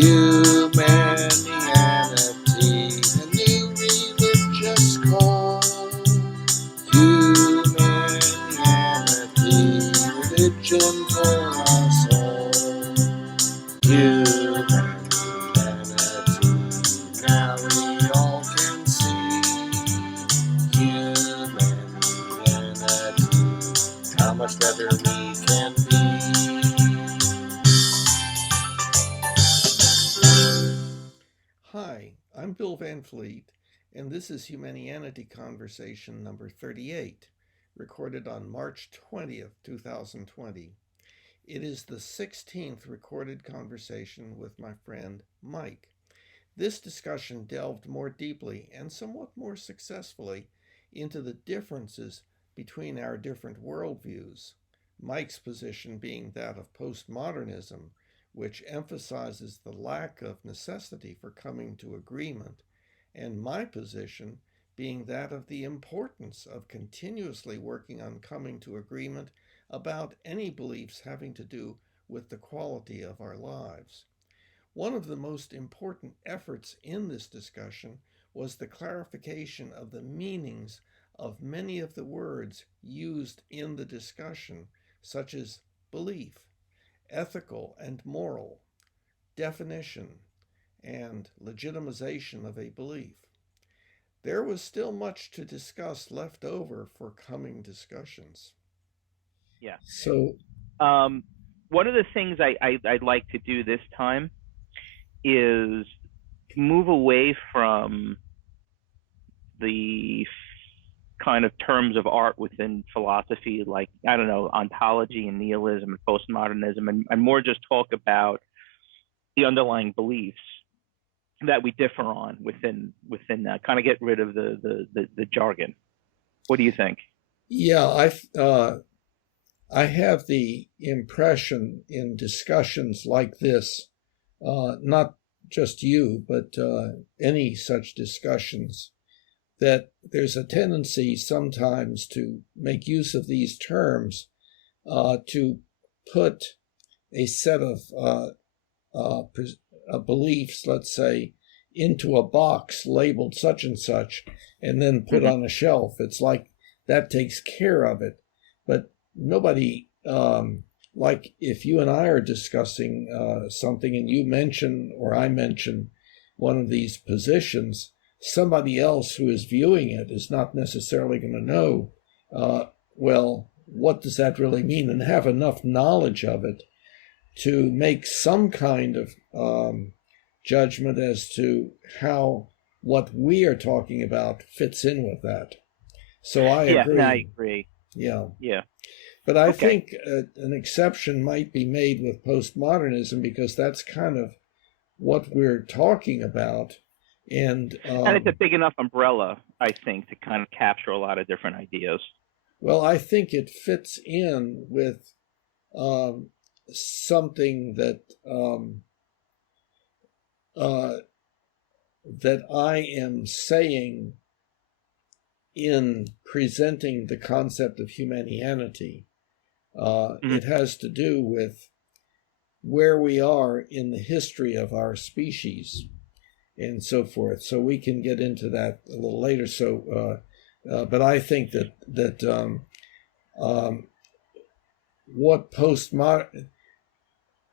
Humanianity, a new religious call. Humanianity, religion for us all. Humanity, now we all can see. Humanity, how much better we can be. Hi, I'm Bill Van Fleet, and this is Humanianity Conversation number 38, recorded on March 20th, 2020. It is the 16th recorded conversation with my friend Mike. This discussion delved more deeply and somewhat more successfully into the differences between our different worldviews, Mike's position being that of postmodernism, which emphasizes the lack of necessity for coming to agreement, and my position being that of the importance of continuously working on coming to agreement about any beliefs having to do with the quality of our lives. One of the most important efforts in this discussion was the clarification of the meanings of many of the words used in the discussion, such as belief, ethical and moral, definition, and legitimization of a belief. There was still much to discuss left over for coming discussions. Yeah. So, one of the things I'd like to do this time is move away from the kind of terms of art within philosophy, like, I don't know, ontology and nihilism and postmodernism, and more just talk about the underlying beliefs that we differ on within that. Kind of get rid of the jargon. What do you think? yeah, I have the impression in discussions like this, not just you, but any such discussions, that there's a tendency sometimes to make use of these terms to put a set of beliefs, let's say, into a box labeled such and such, and then put on a shelf. It's like that takes care of it. But nobody, like if you and I are discussing something and you mention or I mention one of these positions, somebody else who is viewing it is not necessarily going to know, well, what does that really mean, and have enough knowledge of it to make some kind of judgment as to how what we are talking about fits in with that. So I agree. Yeah, I agree. Yeah. But I think an exception might be made with postmodernism, because that's kind of what we're talking about. And it's a big enough umbrella, I think, to kind of capture a lot of different ideas. Well, I think it fits in with something that that I am saying in presenting the concept of humanianity. It has to do with where we are in the history of our species and so forth. So we can get into that a little later. So, but I think that what postmodern,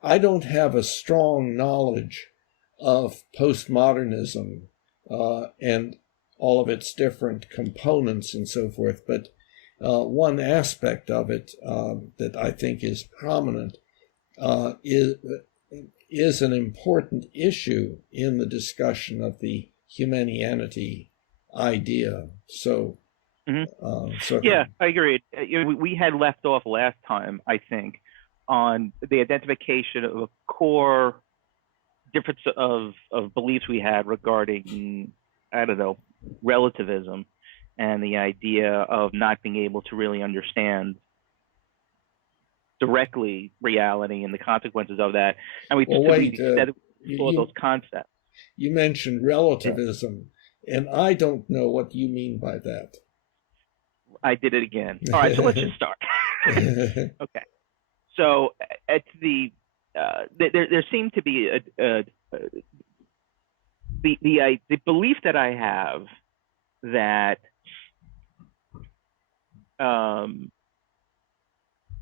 I don't have a strong knowledge of postmodernism and all of its different components and so forth, but one aspect of it that I think is prominent is an important issue in the discussion of the humanianity idea. So, yeah, I agree. We had left off last time, I think, on the identification of a core difference of beliefs we had regarding, I don't know, relativism, and the idea of not being able to really understand directly reality and the consequences of that. And we saw those concepts. You mentioned relativism, and I don't know what you mean by that. I did it again. All right, so let's just start. Okay. So it's there seemed to be the belief that I have that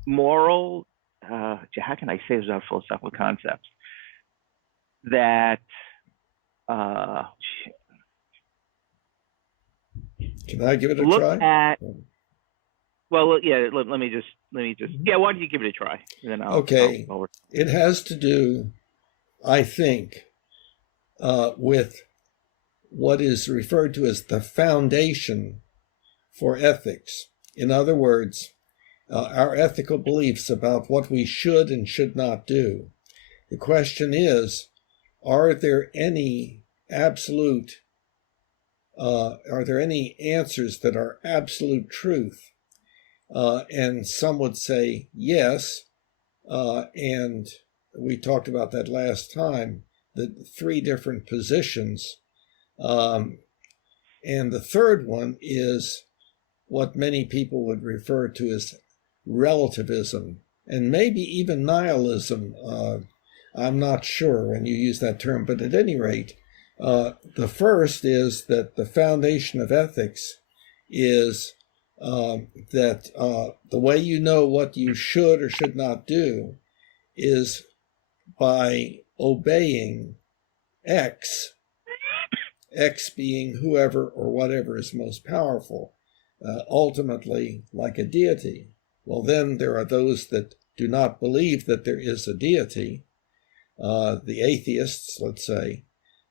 moral, how can I say this without philosophical concepts? That can I give it a look try? At well, yeah. Let me just yeah. Why don't you give it a try? And then okay. It has to do, I think, with what is referred to as the foundation for ethics. In other words, our ethical beliefs about what we should and should not do. The question is, are there any answers that are absolute truth? And some would say yes, and we talked about that last time, the three different positions. And the third one is what many people would refer to as relativism, and maybe even nihilism. I'm not sure when you use that term, but at any rate, the first is that the foundation of ethics is that the way you know what you should or should not do is by obeying X, X being whoever or whatever is most powerful, ultimately like a deity. Well, then there are those that do not believe that there is a deity, the atheists, let's say.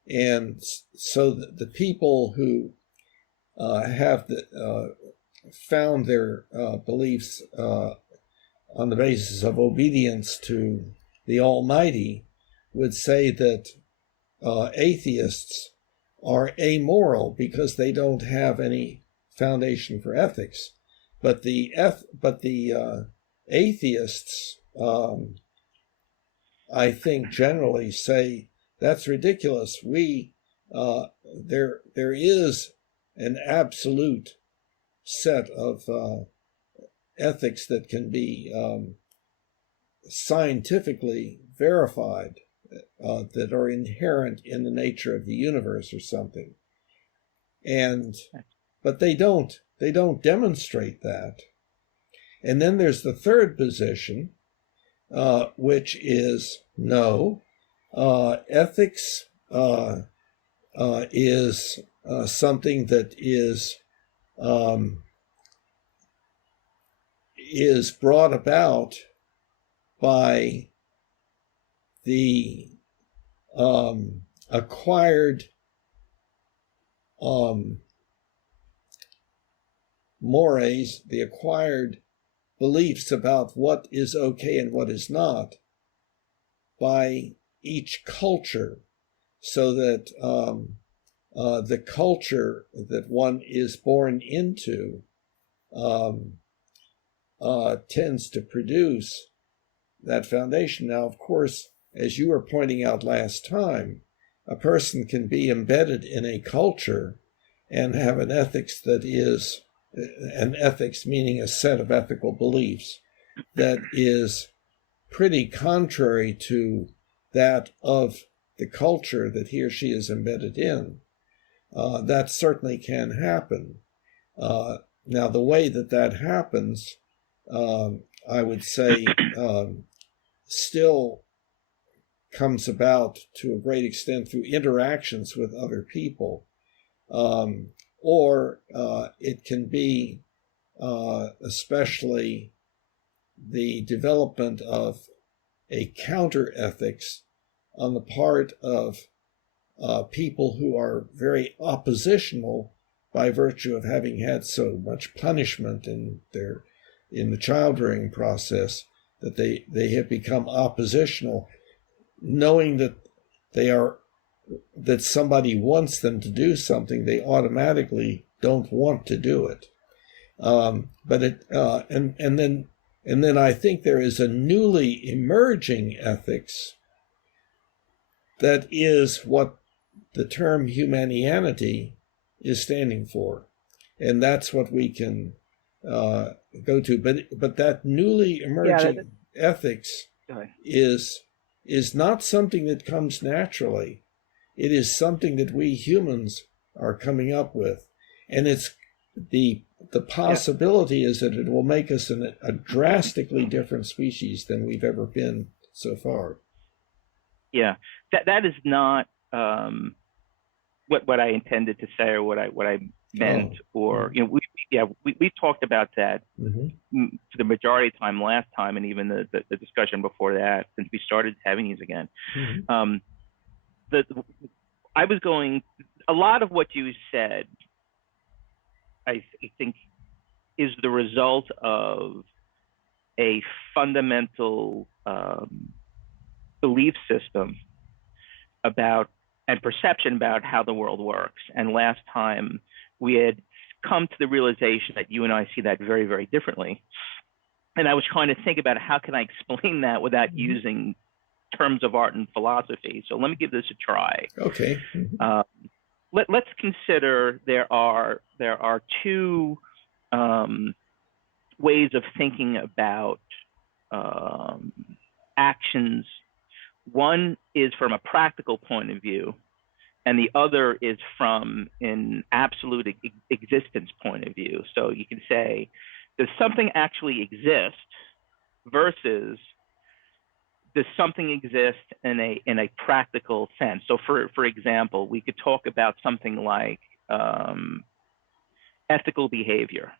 And so the people who have found their beliefs on the basis of obedience to the Almighty would say that atheists are amoral because they don't have any foundation for ethics. But the atheists, I think, generally say that's ridiculous. There is an absolute set of ethics that can be scientifically verified, that are inherent in the nature of the universe or something. But they don't demonstrate that. And then there's the third position, which is no, ethics is something that is brought about by the acquired mores, the acquired beliefs about what is okay and what is not by each culture, so that the culture that one is born into tends to produce that foundation. Now, of course, as you were pointing out last time, a person can be embedded in a culture and have an ethics that is, an ethics meaning a set of ethical beliefs that is pretty contrary to that of the culture that he or she is embedded in. That certainly can happen. Now, the way that happens, I would say, still comes about to a great extent through interactions with other people. Or it can be especially the development of a counter-ethics on the part of people who are very oppositional by virtue of having had so much punishment in the child-rearing process, that they have become oppositional, knowing that that somebody wants them to do something, they automatically don't want to do it. And then I think there is a newly emerging ethics that is what the term Humanianity is standing for, and that's what we can go to. But that newly emerging ethics is is not something that comes naturally. It is something that we humans are coming up with. And it's the possibility is that it will make us a drastically different species than we've ever been so far. Yeah, that is not what I intended to say or what I meant, or we talked about that for the majority of the time last time, and even the discussion before that, since we started having these again. I was going, a lot of what you said, I think, is the result of a fundamental belief system about and perception about how the world works. And last time we had come to the realization that you and I see that very, very differently. And I was trying to think about how can I explain that without using terms of art and philosophy. So let me give this a try. Okay. Let's consider there are two ways of thinking about actions. One is from a practical point of view, and the other is from an absolute existence point of view. So you can say, does something actually exist versus does something exist in a practical sense? So for example, we could talk about something like ethical behavior.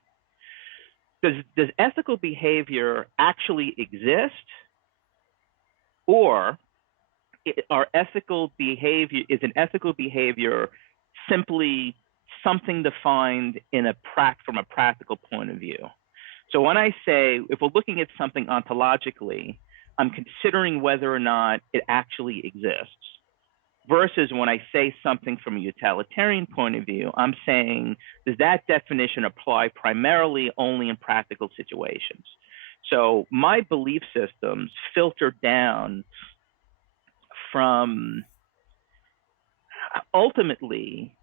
Does ethical behavior actually exist, or is an ethical behavior simply something defined from a practical point of view? So when I say, if we're looking at something ontologically, I'm considering whether or not it actually exists. Versus when I say something from a utilitarian point of view, I'm saying, does that definition apply primarily only in practical situations? So my belief systems filter down from ultimately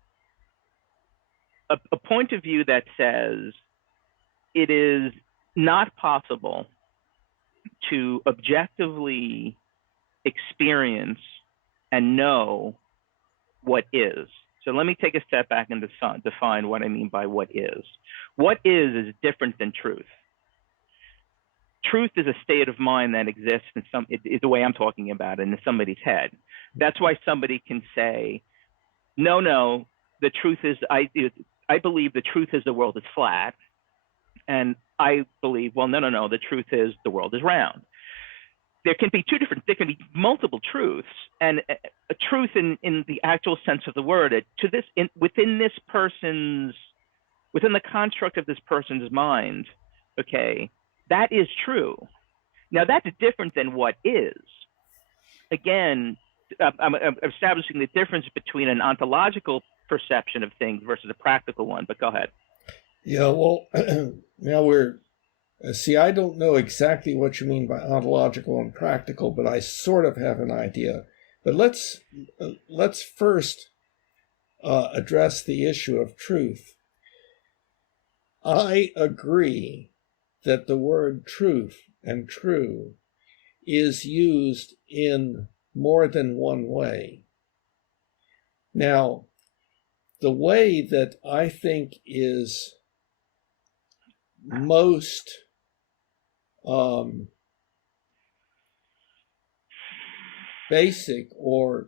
a point of view that says it is not possible to objectively experience and know what is. So let me take a step back and define what I mean by what is. What is different than truth. Truth is a state of mind that exists is the way I'm talking about it, in somebody's head. That's why somebody can say, no, the truth is, I believe the truth is the world is flat. And I believe, well, no, the truth is the world is round. There can be multiple truths, and a truth in the actual sense of the word, within the construct of this person's mind, okay, that is true. Now that's different than what is. Again, I'm establishing the difference between an ontological perception of things versus a practical one, but go ahead. Yeah, well, now I don't know exactly what you mean by ontological and practical, but I sort of have an idea. But let's first address the issue of truth. I agree that the word truth and true is used in more than one way. Now, the way that I think is most basic, or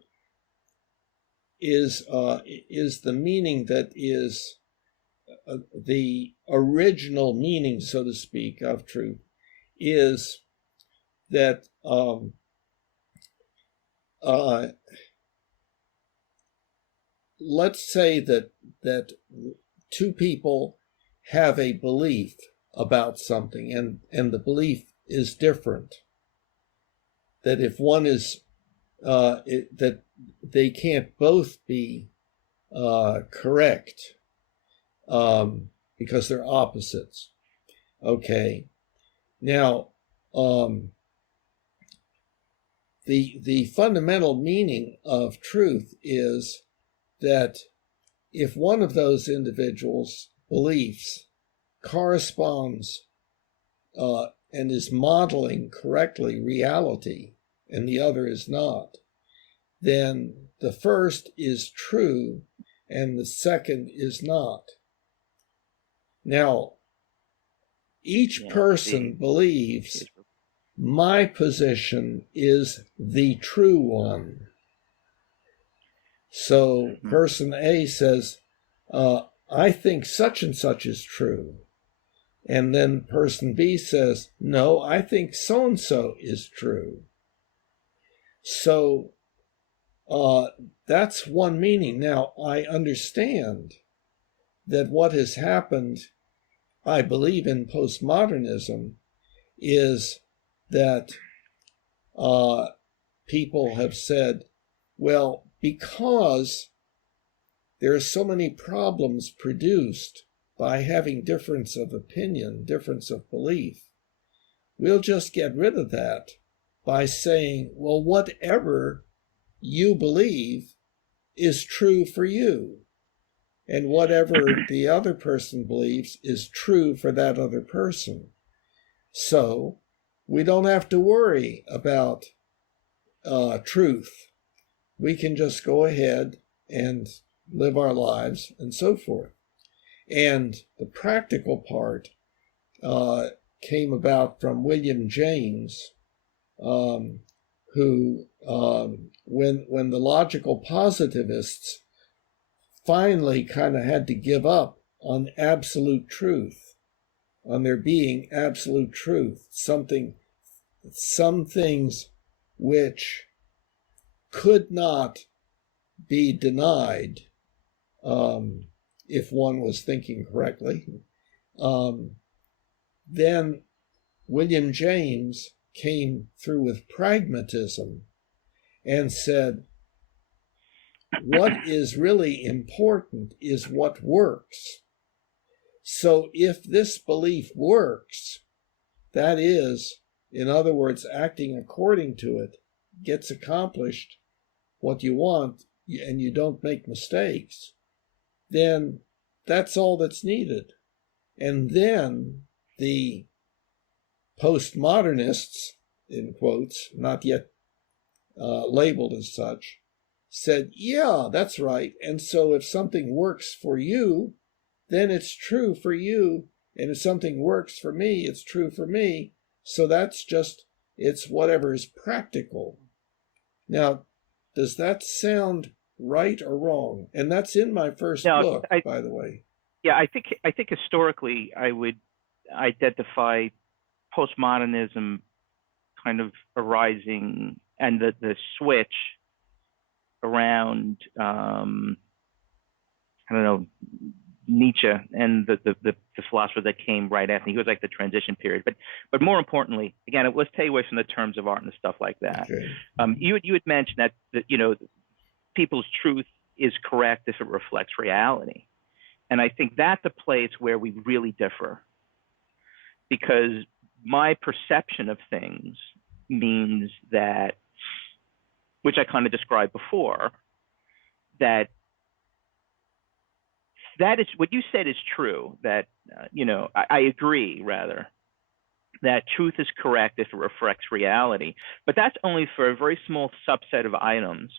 is the meaning that is the original meaning, so to speak, of truth, is that let's say that two people have a belief about something, and the belief is different. That if one is that they can't both be correct because they're opposites. Okay. Now, the fundamental meaning of truth is that if one of those individuals' beliefs corresponds and is modeling correctly reality and the other is not, then the first is true and the second is not. Now, each person believes my position is the true one. So person A says, I think such and such is true. And then person B says, no, I think so-and-so is true. So that's one meaning. Now, I understand that what has happened, I believe, in postmodernism is that people have said, well, because there are so many problems produced by having difference of opinion, difference of belief, we'll just get rid of that by saying, well, whatever you believe is true for you, and whatever the other person believes is true for that other person. So we don't have to worry about truth. We can just go ahead and live our lives and so forth. And the practical part came about from William James, who, when the logical positivists finally kind of had to give up on absolute truth, on there being absolute truth, some things which could not be denied if one was thinking correctly, then William James came through with pragmatism and said, what is really important is what works. So if this belief works, that is, in other words, acting according to it, gets accomplished what you want, and you don't make mistakes, then that's all that's needed. And then the postmodernists, in quotes, not yet labeled as such, said, yeah, that's right. And so if something works for you, then it's true for you. And if something works for me, it's true for me. So that's just, it's whatever is practical. Now, does that sound right or wrong? And that's in my first book, by the way. Yeah, I think historically I would identify postmodernism kind of arising and the switch around Nietzsche and the philosopher that came right after. He was like the transition period. But more importantly, again, let's stay away from the terms of art and stuff like that. Okay. You had mentioned that people's truth is correct if it reflects reality. And I think that's a place where we really differ, because my perception of things means that, which I kind of described before, that is what you said is true, that, I agree, rather, that truth is correct if it reflects reality. But that's only for a very small subset of items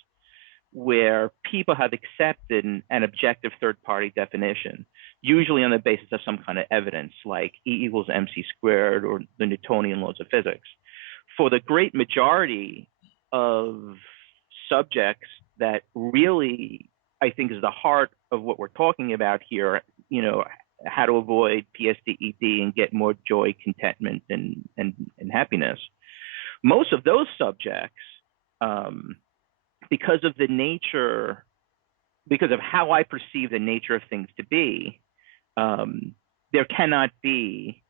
where people have accepted an objective third-party definition, usually on the basis of some kind of evidence, like E = mc squared or the Newtonian laws of physics. For the great majority of subjects that really, I think, is the heart of what we're talking about here, how to avoid PSDED and get more joy, contentment, and happiness. Most of those subjects, because of how I perceive the nature of things to be, there cannot be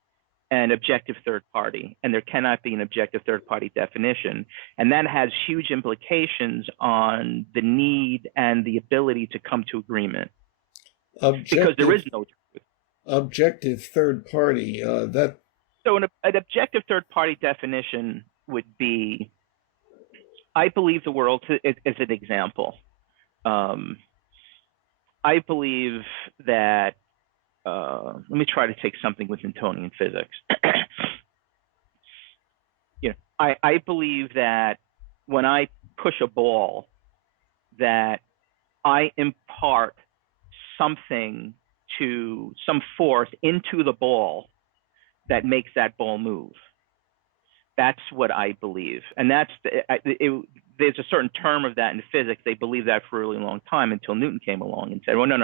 an objective third party, and there cannot be an objective third party definition. And that has huge implications on the need and the ability to come to agreement. Because there is no truth. Objective third party, So an objective third party definition would be, I believe the world is an example. I believe that, let me try to take something with Newtonian physics. I believe that when I push a ball, that I impart something to some force into the ball that makes that ball move. That's what I believe. And there's a certain term of that in physics. They believed that for a really long time until Newton came along and said, well, no.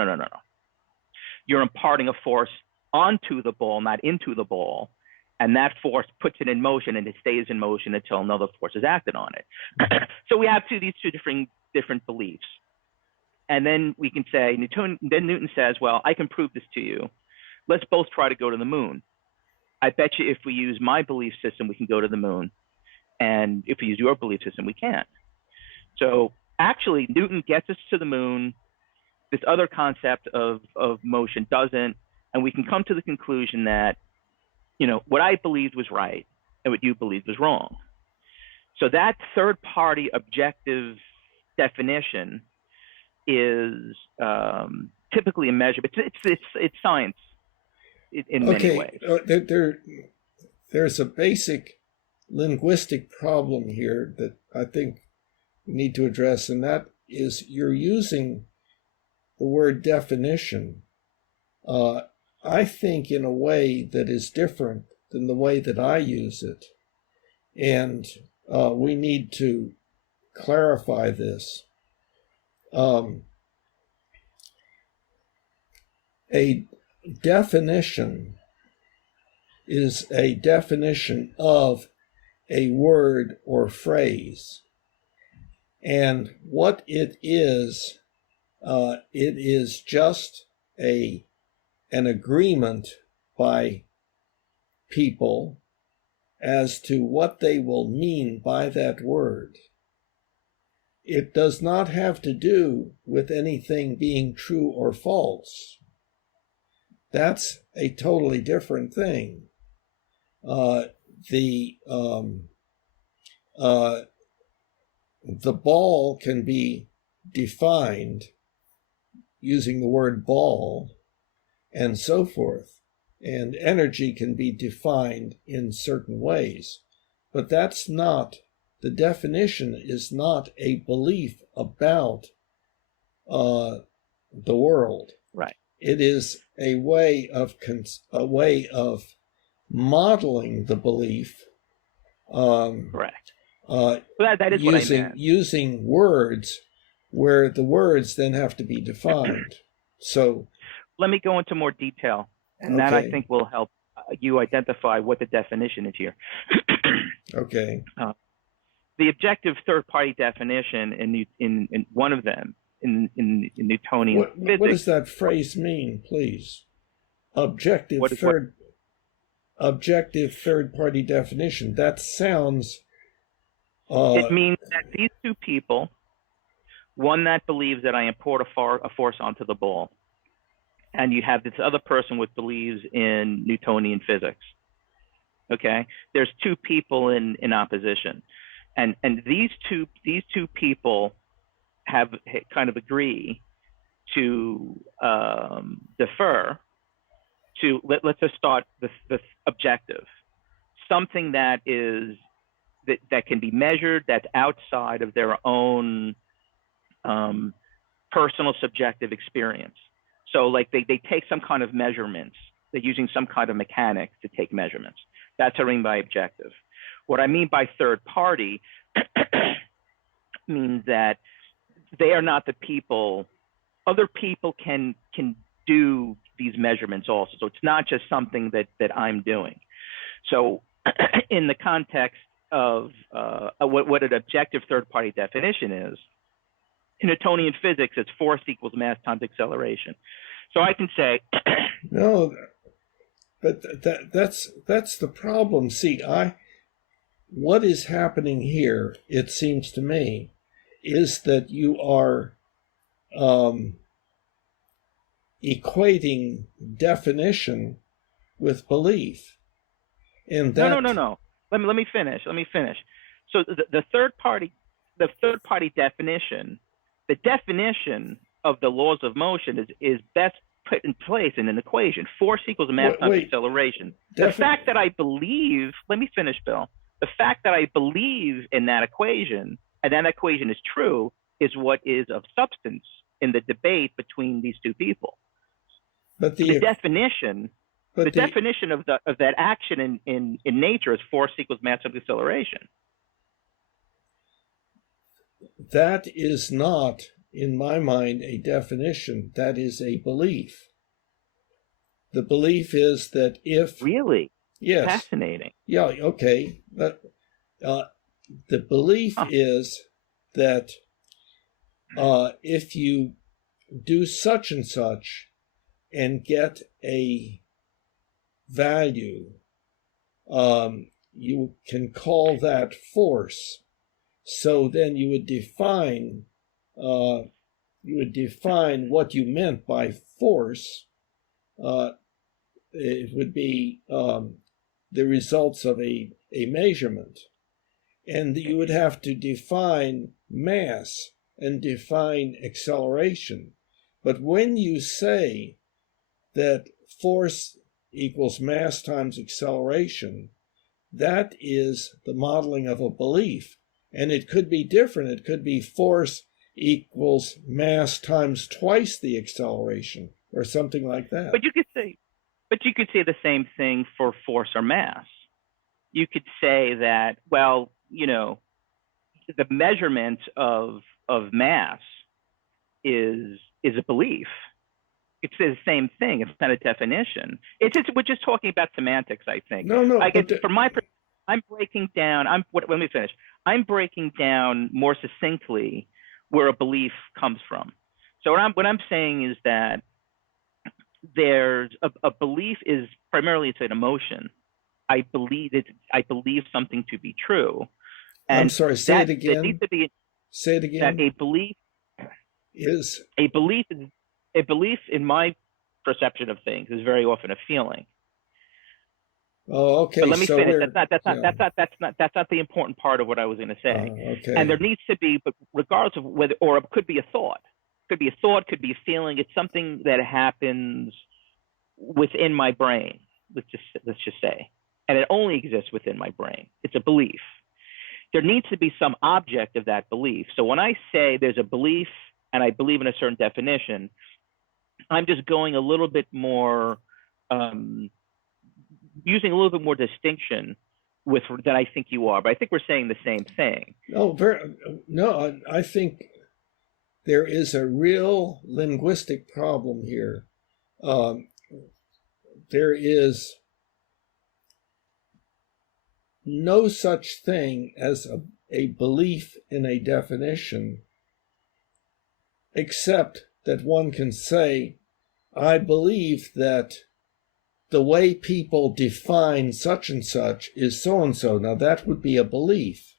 You're imparting a force onto the ball, not into the ball. And that force puts it in motion, and it stays in motion until another force is acted on it. So we have these two different beliefs. And then we can say, Newton says, well, I can prove this to you. Let's both try to go to the moon. I bet you if we use my belief system, we can go to the moon. And if we use your belief system, we can't. So actually, Newton gets us to the moon. This other concept of motion doesn't. And we can come to the conclusion that, what I believed was right and what you believed was wrong. So that third-party objective definition is typically a measure. It's science in many ways. There's a basic linguistic problem here that I think we need to address, and that is you're using the word definition, I think, in a way that is different than the way that I use it. And we need to clarify this. A definition is a definition of a word or phrase. And what it is just an agreement by people as to what they will mean by that word. It does not have to do with anything being true or false. That's a totally different thing. The ball can be defined using the word ball and so forth, and energy can be defined in certain ways, but that's not, the definition is not a belief about the world. Right. It is a way of modeling the belief. Correct. That is what I meant. Using words where the words then have to be defined. So let me go into more detail, and that I think will help you identify what the definition is here. Okay. The objective third-party definition in one of them in Newtonian physics. What does that phrase mean, please? Objective third-party definition. That sounds. It means that these two people, one that believes that I import a force onto the ball, and you have this other person which believes in Newtonian physics. Okay, there's two people in opposition, and these two people have kind of agree to defer to let's just start the objective, something that is that can be measured, that's outside of their own personal subjective experience. So like they take some kind of measurements. They're using some kind of mechanics to take measurements. That's what I mean by objective. What I mean by third party means that they are not the people. Other people can do these measurements also. So it's not just something that I'm doing. So in the context of what an objective third party definition is, in Newtonian physics, it's force equals mass times acceleration. So I can say no, but that's the problem. See, what is happening here, it seems to me, is that you are equating definition with belief. And that no. Let me finish. So the third party definition, the definition of the laws of motion is best put in place in an equation. Force equals mass times acceleration. The fact that I believe, let me finish, Bill. The fact that I believe in that equation and that equation is true, is what is of substance in the debate between these two people. But the definition of that action in nature is force equals mass times acceleration. That is not, in my mind, a definition. That is a belief. The belief is that if... Really? Yes. Fascinating. Yeah, okay. But the belief is that if you do such and such and get a value, you can call that force. So then you would define what you meant by force. It would be the results of a measurement. And you would have to define mass and define acceleration. But when you say that force equals mass times acceleration, that is the modeling of a belief. And it could be different. It could be force equals mass times twice the acceleration, or something like that. But you could say the same thing for force or mass. You could say that, well, the measurement of mass is a belief. It's the same thing. It's not a definition. We're just talking about semantics, I think. No. I'm breaking down. Let me finish. I'm breaking down more succinctly where a belief comes from. So what I'm saying is that there's a belief is primarily it's an emotion. I believe something to be true. And I'm sorry. Say it again. Needs to be, say it again. That a belief in my perception of things is very often a feeling. Oh, okay. But let me finish. That's not the important part of what I was going to say. Okay. And there needs to be, but regardless of whether, or it could be a thought, could be a feeling. It's something that happens within my brain. Let's just say, and it only exists within my brain. It's a belief. There needs to be some object of that belief. So when I say there's a belief and I believe in a certain definition, I'm just going a little bit more. Using a little bit more distinction than I think you are, but I think we're saying the same thing. No, I think there is a real linguistic problem here. There is no such thing as a belief in a definition, except that one can say, I believe that the way people define such and such is so and so. Now that would be a belief,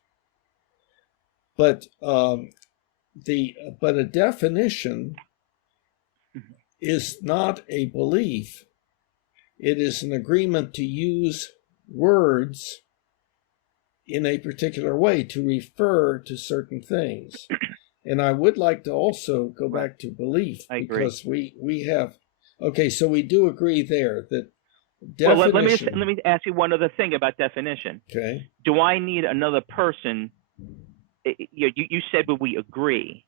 but a definition is not a belief. It is an agreement to use words in a particular way to refer to certain things. And I would like to also go back to belief, because we have. Okay, so we do agree there that. Definition. Well, let me ask you one other thing about definition. Okay. Do I need another person? You said, but we agree.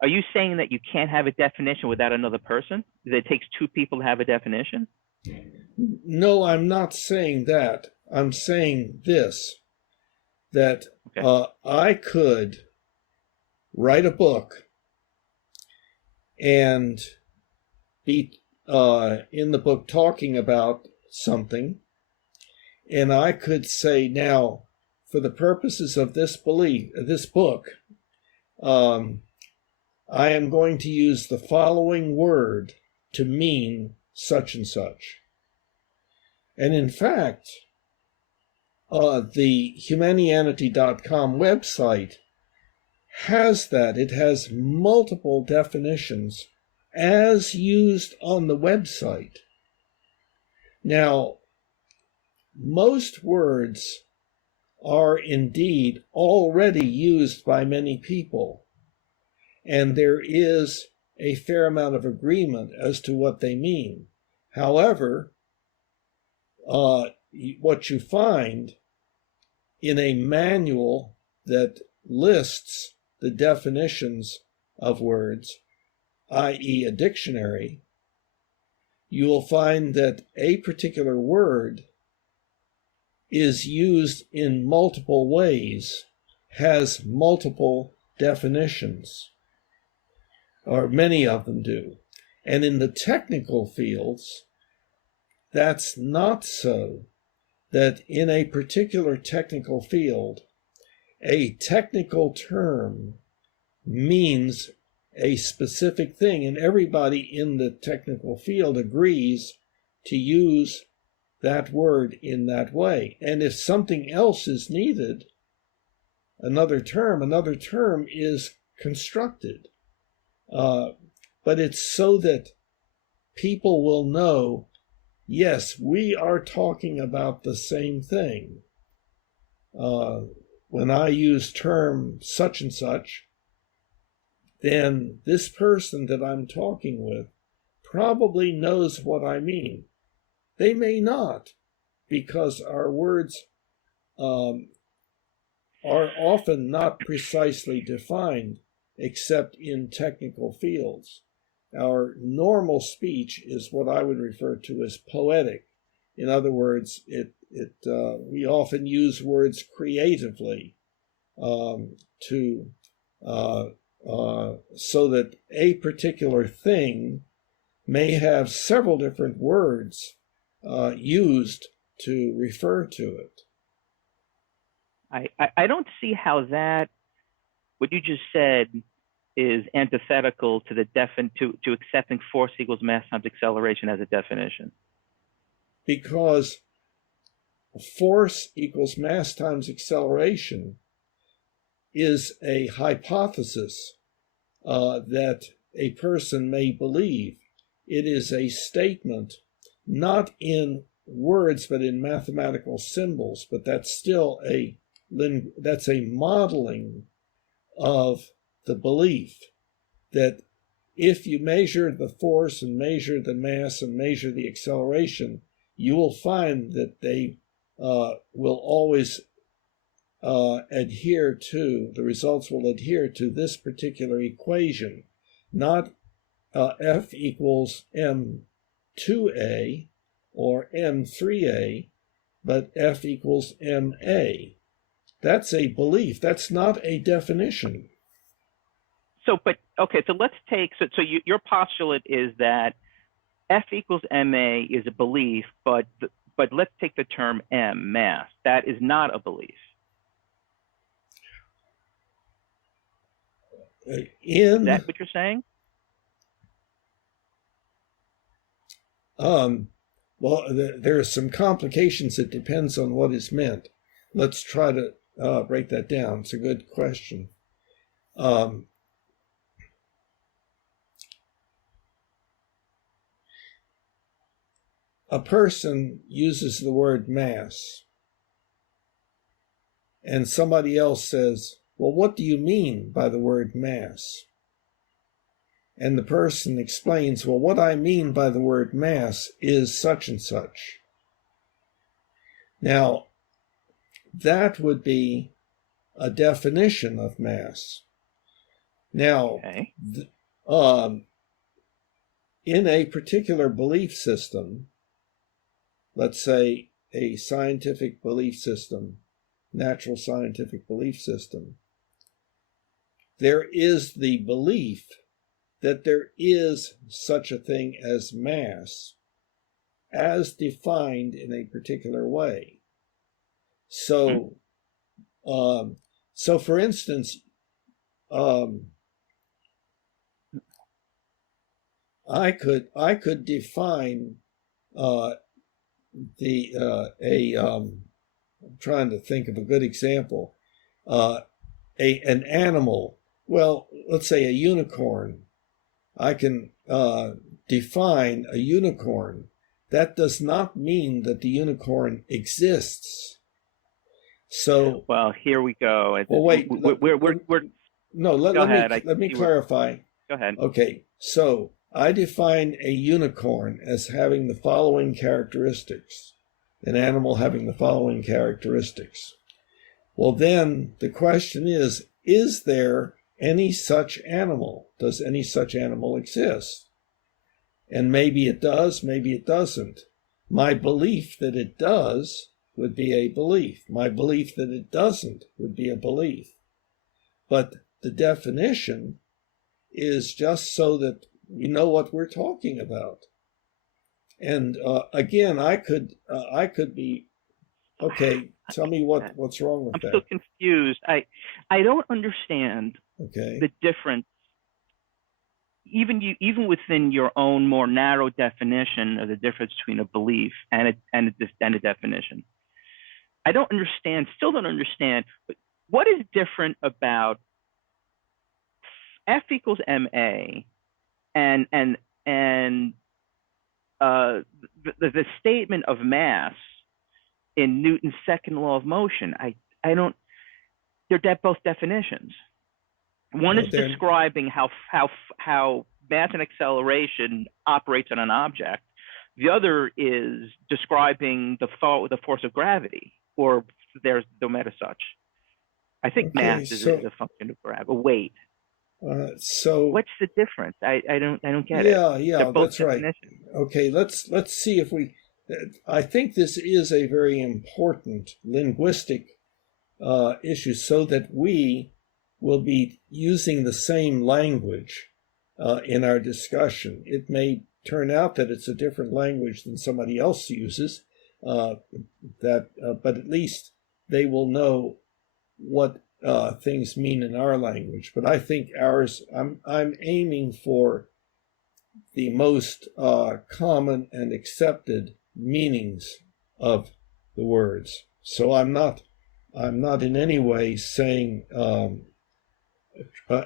Are you saying that you can't have a definition without another person? That it takes two people to have a definition? No, I'm not saying that. I'm saying this, that I could write a book and be in the book talking about something, and I could say, now, for the purposes of this book, I am going to use the following word to mean such and such. And in fact, the Humanianity.com website has that. It has multiple definitions as used on the website. Now, most words are indeed already used by many people, and there is a fair amount of agreement as to what they mean. However, what you find in a manual that lists the definitions of words, i.e. a dictionary, you will find that a particular word is used in multiple ways, has multiple definitions, or many of them do. And in the technical fields, that's not so. That in a particular technical field, a technical term means a specific thing, and everybody in the technical field agrees to use that word in that way. And if something else is needed, another term is constructed. But it's so that people will know, yes, we are talking about the same thing. When I use term such and such, then this person that I'm talking with probably knows what I mean. They may not, because our words are often not precisely defined except in technical fields. Our normal speech is what I would refer to as poetic. In other words, we often use words creatively so that a particular thing may have several different words used to refer to it. I don't see how that, what you just said, is antithetical to the to accepting force equals mass times acceleration as a definition. Because force equals mass times acceleration is a hypothesis that a person may believe. It is a statement, not in words, but in mathematical symbols, but that's still that's a modeling of the belief that if you measure the force and measure the mass and measure the acceleration, you will find that they will always adhere to, the results will adhere to this particular equation, not F equals M2A or M3A, but F equals MA. That's a belief. That's not a definition. So let's take, your postulate is that F equals MA is a belief, but let's take the term M, mass. That is not a belief. Is that what you're saying? Well, there are some complications. It depends on what is meant. Let's try to break that down. It's a good question. A person uses the word mass, and somebody else says, well, what do you mean by the word mass? And the person explains, well, what I mean by the word mass is such and such. Now, that would be a definition of mass. Now, okay. In a particular belief system, let's say a scientific belief system, natural scientific belief system, there is the belief that there is such a thing as mass as defined in a particular way. So, for instance, I could define I'm trying to think of a good example. An animal. Well, let's say a unicorn. I can define a unicorn. That does not mean that the unicorn exists. So, well, here we go. Well, wait. Let me clarify. Go ahead. Okay, so I define a unicorn as having the following characteristics, an animal having the following characteristics. Well, then the question is, is there any such animal? Does any such animal exist? And maybe it does, maybe it doesn't. My belief that it does would be a belief. My belief that it doesn't would be a belief. But the definition is just so that we know what we're talking about. And again, I could be, okay, tell me what's wrong with that. I'm so confused. I don't understand the difference. Even within your own more narrow definition of the difference between a belief and a definition, I don't understand. Still don't understand. But what is different about F equals ma and the statement of mass in Newton's second law of motion? I don't. They're both definitions. One is describing how mass and acceleration operates on an object. The other is describing the force of gravity, or there's no matter such. I think mass is a function of gravity, weight. So what's the difference? I don't get it. Yeah, that's right. Okay, let's see if we. I think this is a very important linguistic issue, so that we will be using the same language in our discussion. It may turn out that it's a different language than somebody else uses, but at least they will know what things mean in our language. But I think ours, I'm aiming for the most common and accepted meanings of the words. So I'm not in any way saying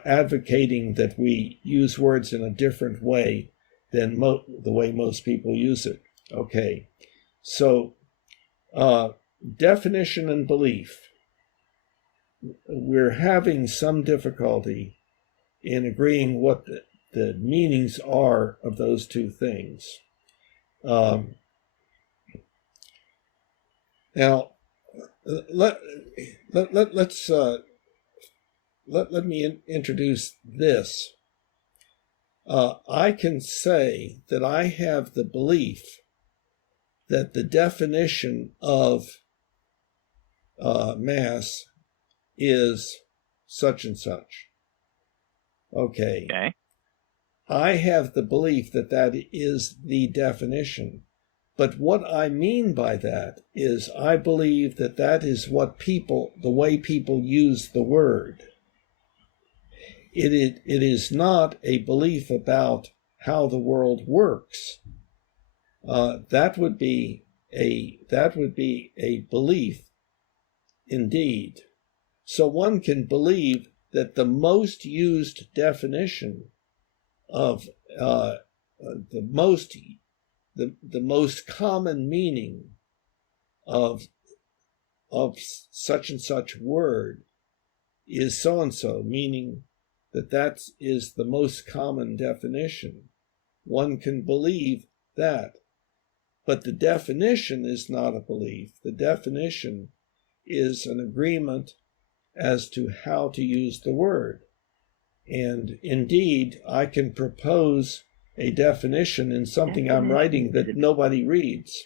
advocating that we use words in a different way than the way most people use it. Okay, so definition and belief. We're having some difficulty in agreeing what the meanings are of those two things. Now, let me introduce this. I can say that I have the belief that the definition of mass is such and such. Okay. I have the belief that that is the definition. But what I mean by that is I believe that that is what the way people use the word. It is not a belief about how the world works. That would be a belief indeed. So one can believe that the most used definition of the most common meaning of such and such word is so and so, meaning that is the most common definition. One can believe that, but the definition is not a belief. The definition is an agreement as to how to use the word. And indeed, I can propose a definition in something I'm writing that nobody reads.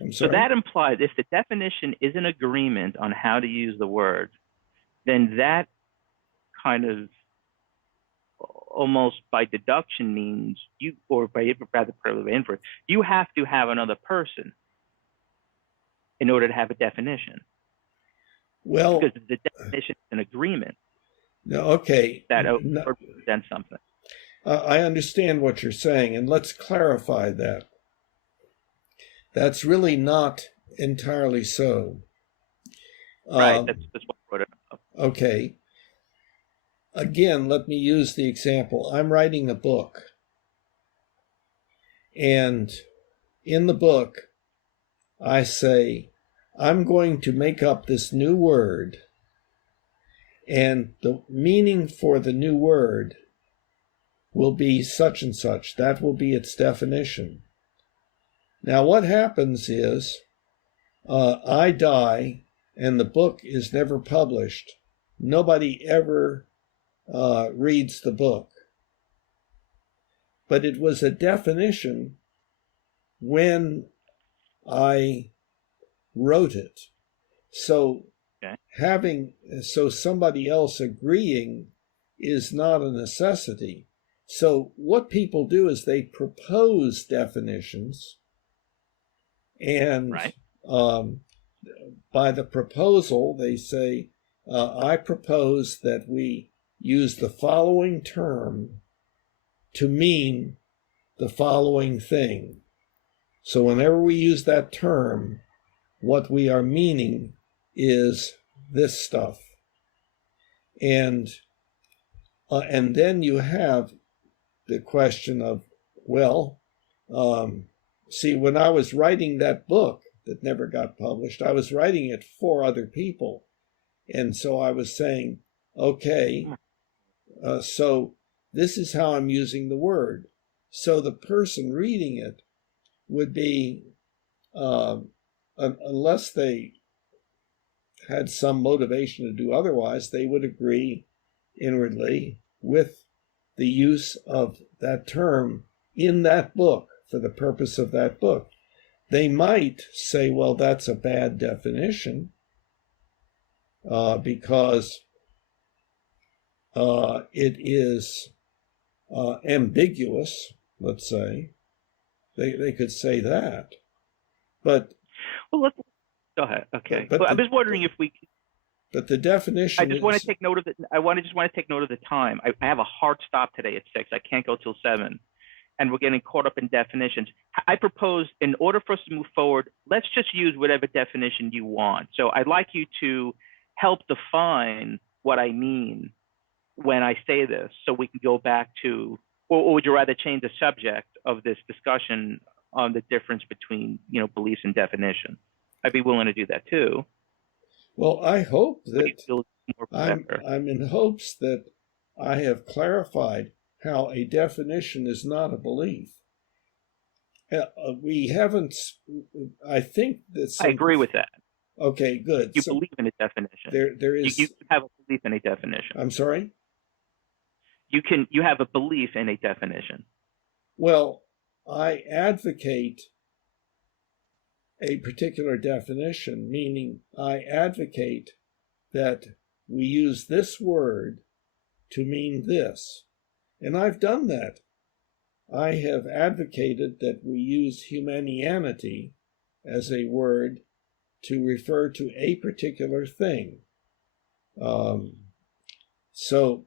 I'm sorry? So that implies if the definition is an agreement on how to use the word, then that kind of almost by deduction means or by rather inference, you have to have another person in order to have a definition. Well, because the definition is an agreement. No, okay. That represents something. I understand what you're saying, and let's clarify that. That's really not entirely so. Right, that's what I wrote it up. Okay. Again, let me use the example. I'm writing a book, and in the book, I say, I'm going to make up this new word, and the meaning for the new word will be such and such. That will be its definition. Now, what happens is I die, and the book is never published, nobody ever reads the book. But it was a definition when I wrote it. So somebody else agreeing is not a necessity. So what people do is they propose definitions, and by the proposal they say, I propose that we use the following term to mean the following thing. So whenever we use that term, what we are meaning is this stuff. And then you have the question of, see, when I was writing that book that never got published, I was writing it for other people. And so I was saying, okay, so this is how I'm using the word. So the person reading it would be, unless they had some motivation to do otherwise, they would agree inwardly with the use of that term in that book for the purpose of that book. They might say, well, that's a bad definition because it is ambiguous, let's say. They could say that. But let's go ahead. Okay. I'm just wondering if we. But the definition. I just want to take note of it. Just want to take note of the time. I have a hard stop today at 6. I can't go till 7, and we're getting caught up in definitions. I propose, in order for us to move forward, let's just use whatever definition you want. So I'd like you to help define what I mean when I say this, so we can go back to, or would you rather change the subject of this discussion on the difference between, beliefs and definition? I'd be willing to do that too. Well, I hope that I'm in hopes that I have clarified how a definition is not a belief. We haven't. I think that. I agree with that. Okay, good. You believe in a definition. There is. You have a belief in a definition. I'm sorry? You have a belief in a definition. Well, I advocate a particular definition, meaning I advocate that we use this word to mean this. And I've done that. I have advocated that we use humanianity as a word to refer to a particular thing. But so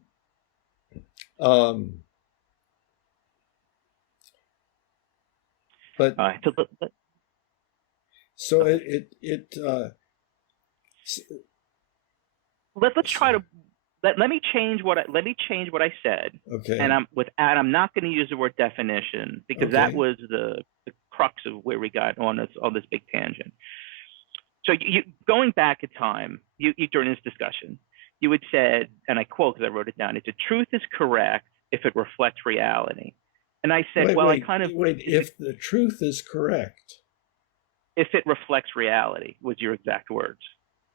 let's try to let me change what I said. Okay. And I'm not going to use the word definition because that was the crux of where we got on this big tangent. So you going back in time, you during this discussion, you had said, and I quote because I wrote it down, "It's the truth is correct if it reflects reality." And I said, if the truth is correct. If it reflects reality, was your exact words.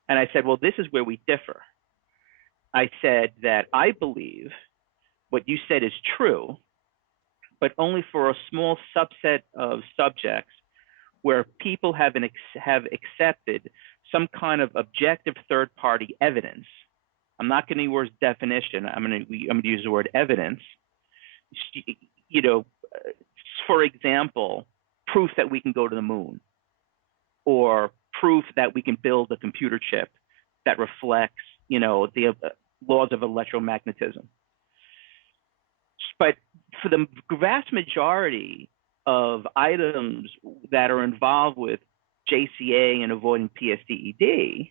And I said, well, this is where we differ. I said that I believe what you said is true, but only for a small subset of subjects where people have accepted some kind of objective third-party evidence. I'm not going to use definition. I'm going to use the word evidence. For example, proof that we can go to the moon, or proof that we can build a computer chip that reflects, the laws of electromagnetism. But for the vast majority of items that are involved with JCA and avoiding PSDED,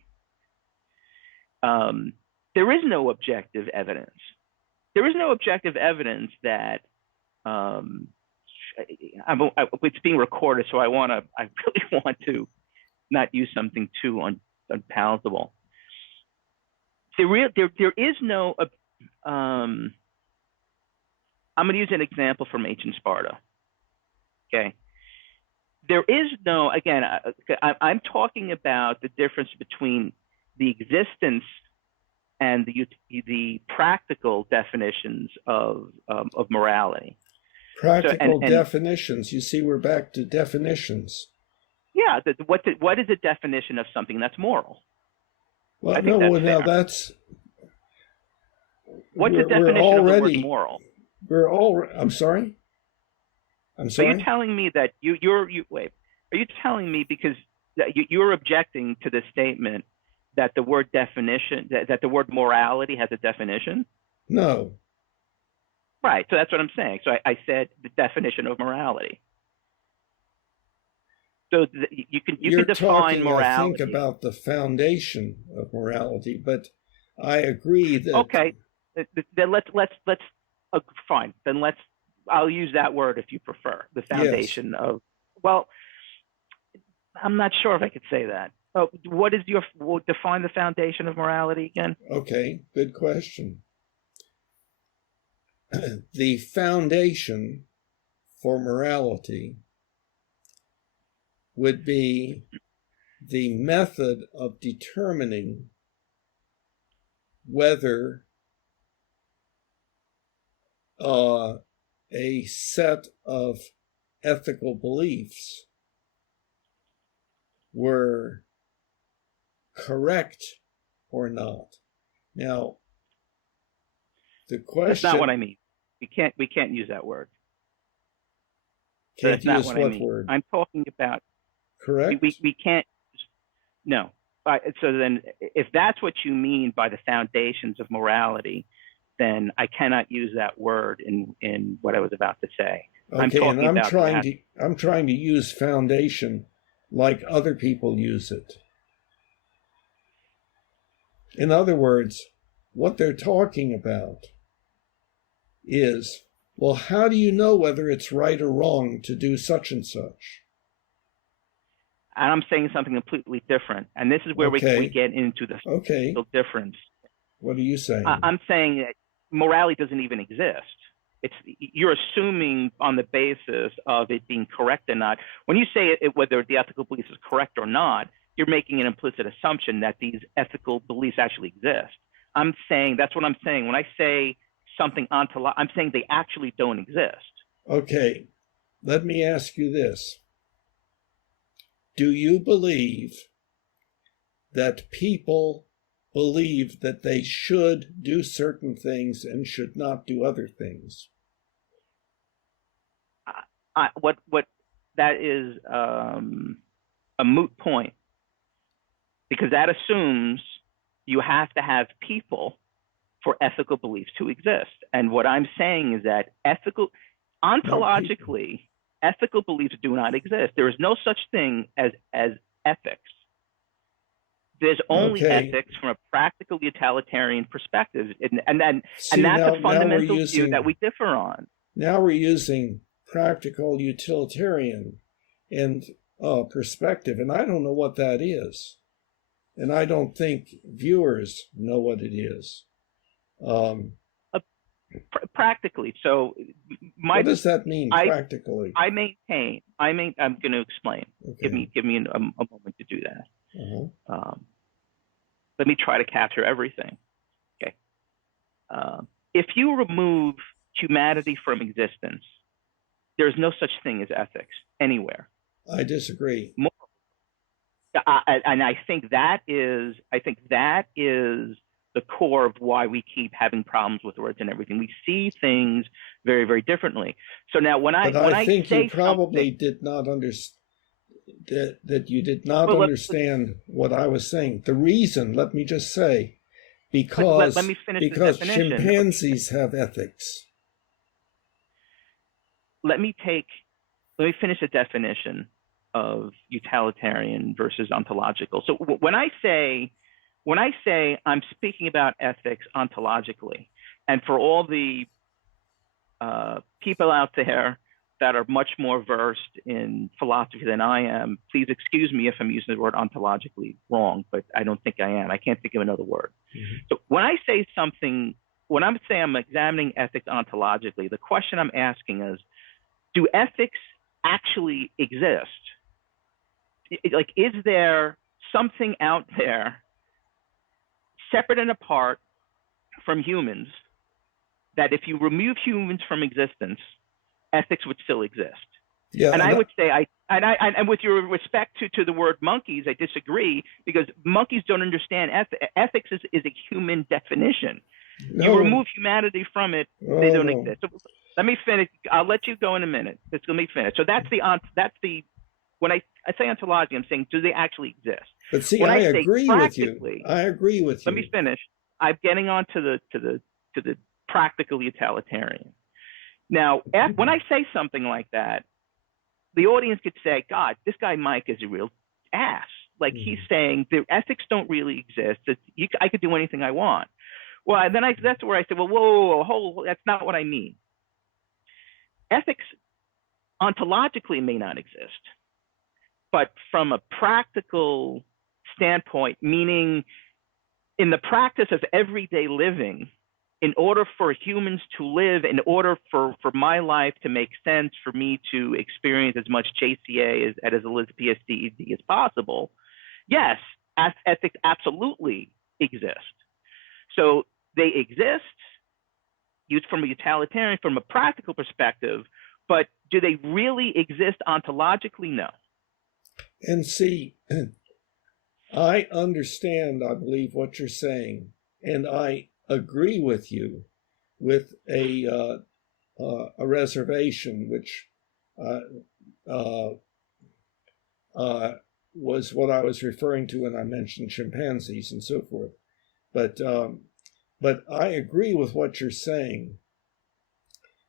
there is no objective evidence. There is no objective evidence that it's being recorded, so I really want to not use something too unpalatable. There is no. I'm going to use an example from ancient Sparta. Okay. There is no. Again, I'm talking about the difference between the existence and the practical definitions of Practical morality. definitions. You see, we're back to definitions. Yeah, what is a definition of something that's moral? Well, that's what's the definition of the word moral? I'm sorry. Are you telling me that wait? Are you telling me because you're objecting to the statement that the word definition, that the word morality has a definition? No. Right. So that's what I'm saying. So I said the definition of morality. So you can define morality. I think about the foundation of morality, but I agree that. Okay. Then let's fine. Then I'll use that word if you prefer. The foundation of. Well, I'm not sure if I could say that. What is define the foundation of morality again? Okay, good question. The foundation for morality would be the method of determining whether a set of ethical beliefs were correct or not. Now, the question. That's not what I mean. We can't use that word. Can't use what word? I'm talking about. Correct. We can't. No. So then, if that's what you mean by the foundations of morality, then I cannot use that word in what I was about to say. Okay, I'm trying to use foundation like other people use it. In other words, what they're talking about is, well, how do you know whether it's right or wrong to do such and such? And I'm saying something completely different. And this is where we get into the difference. What are you saying? I'm saying that morality doesn't even exist. You're assuming on the basis of it being correct or not. When you say whether the ethical belief is correct or not, you're making an implicit assumption that these ethical beliefs actually exist. I'm saying, that's what I'm saying. When I say something ontological, I'm saying they actually don't exist. Okay, let me ask you this. Do you believe that people believe that they should do certain things and should not do other things? What that is a moot point, because that assumes you have to have people for ethical beliefs to exist. And what I'm saying is that ontologically, ethical beliefs do not exist. There is no such thing as ethics. There's only ethics from a practical utilitarian perspective, and that's a fundamental view that we differ on. Now we're using practical utilitarian and perspective, and I don't know what that is, and I don't think viewers know what it is. Practically, so what does that mean practically? I'm going to explain. Okay. Give me a moment to do that. Uh-huh. Let me try to capture everything. Okay. If you remove humanity from existence, there's no such thing as ethics anywhere. I disagree. And I think that is the core of why we keep having problems with words and everything. We see things very, very differently. So now I think you probably did not understand that you did not understand what I was saying. The reason, let me just say, because chimpanzees have ethics. Let me finish the definition of utilitarian versus ontological. So when I say I'm speaking about ethics ontologically, and for all the people out there that are much more versed in philosophy than I am, please excuse me if I'm using the word ontologically wrong, but I don't think I am. I can't think of another word. Mm-hmm. So when I say I'm examining ethics ontologically, the question I'm asking is, do ethics actually exist? Is there something out there separate and apart from humans, that if you remove humans from existence, ethics would still exist. Yeah, and I would say, and with your respect to the word monkeys, I disagree, because monkeys don't understand ethics is a human definition. no, You remove humanity from it, they don't exist. So let me finish. I'll let you go in a minute. Just let me finish. So that's the when I say ontology, I'm saying, do they actually exist? But see, when I agree with you. I agree with you. Let me finish. I'm getting on to the practical utilitarian. Now, when I say something like that, the audience could say, God, this guy Mike is a real ass. Like, he's saying the ethics don't really exist. I could do anything I want. Well, then that's where I said, well, whoa, that's not what I mean. Ethics ontologically may not exist, but from a practical standpoint, meaning in the practice of everyday living, in order for humans to live, in order for my life to make sense, for me to experience as much JCA as Elizabeth PSD as possible, yes, ethics absolutely exist. So they exist, used from a utilitarian, from a practical perspective, but do they really exist ontologically? No. And see, I understand, I believe, what you're saying, and I agree with you with a reservation, which was what I was referring to when I mentioned chimpanzees and so forth. But I agree with what you're saying.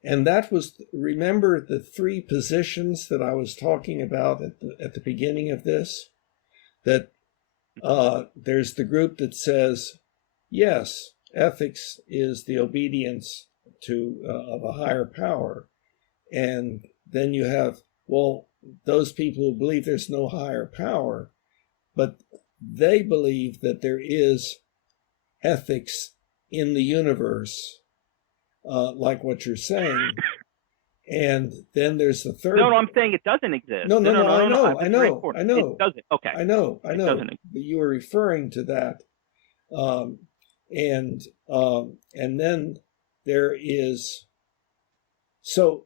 And that was, remember the three positions that I was talking about at the beginning of this? That there's the group that says, yes, ethics is the obedience of a higher power. And then you have, well, those people who believe there's no higher power, but they believe that there is ethics in the universe, like what you're saying. And then there's the third. No, I'm saying it doesn't exist. No, I know. It doesn't. Okay. I know. Doesn't. But you were referring to that. And then there is, so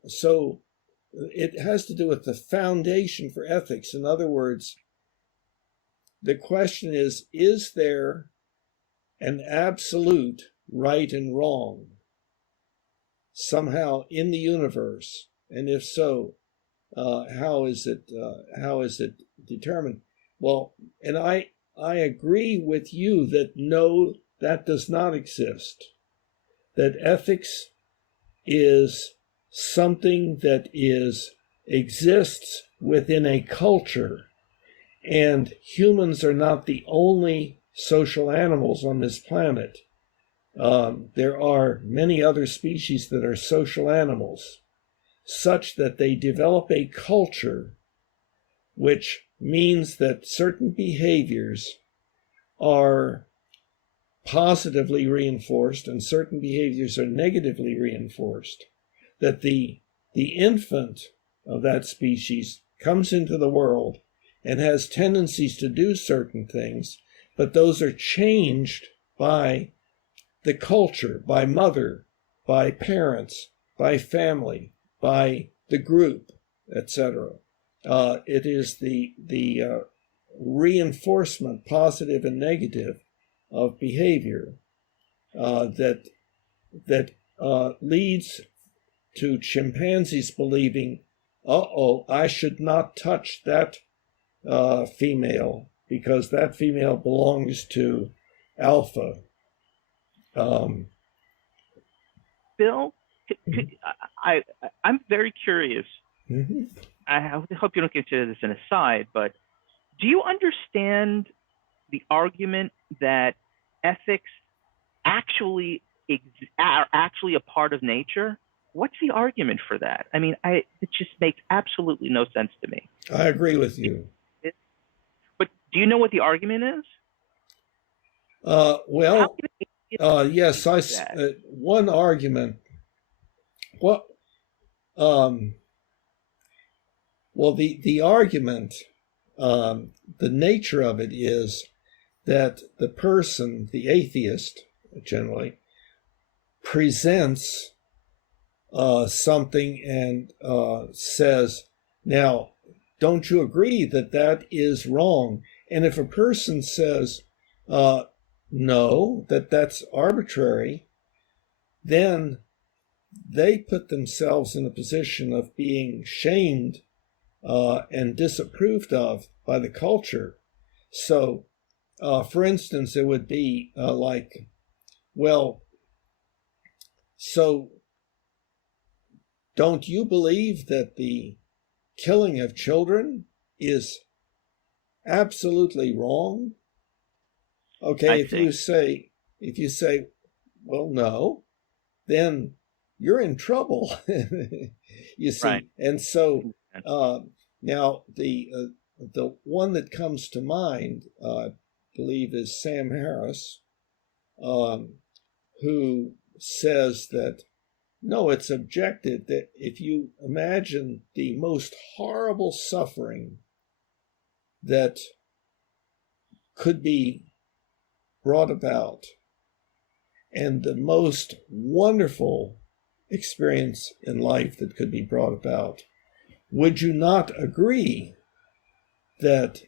it has to do with the foundation for ethics. In other words, the question is there an absolute right and wrong somehow in the universe? And if so, how is it determined? Well, and I agree with you that no, that does not exist. That ethics is something that exists within a culture, and humans are not the only social animals on this planet. There are many other species that are social animals, such that they develop a culture, which means that certain behaviors are positively reinforced and certain behaviors are negatively reinforced. That the infant of that species comes into the world and has tendencies to do certain things, but those are changed by the culture, by mother, by parents, by family, by the group, etc. It is the reinforcement, positive and negative, of behavior that leads to chimpanzees believing, I should not touch that female because that female belongs to alpha. Bill, I'm very curious. Mm-hmm. I hope you don't consider this an aside, but do you understand the argument that ethics are actually a part of nature? What's the argument for that? I mean, it just makes absolutely no sense to me. I agree with you. But do you know what the argument is? Well, yes, one argument. Well, the argument, the nature of it is that the person, the atheist generally, presents something and says, now, don't you agree that that is wrong? And if a person says, no, that that's arbitrary, then they put themselves in a position of being shamed and disapproved of by the culture. So, for instance, it would be like, well, so don't you believe that the killing of children is absolutely wrong? Okay, if you say, well, no, then you're in trouble. You see, Right. And so now the one that comes to mind, I believe, is Sam Harris, who says that no, it's objective that if you imagine the most horrible suffering that could be brought about and the most wonderful experience in life that could be brought about, would you not agree that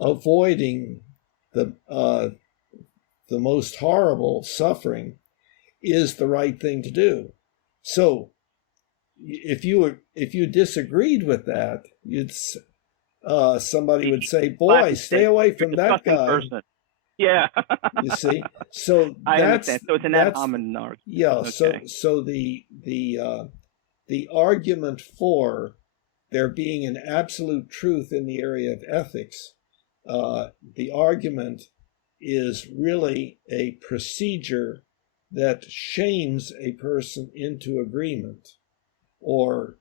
avoiding the most horrible suffering is the right thing to do? So if you disagreed with that, somebody would say, boy, stay away from that guy. Person. Yeah. You see, so I understand. So it's an ad hominem argument. Yeah. Okay. So the argument for there being an absolute truth in the area of ethics, the argument is really a procedure that shames a person into agreement or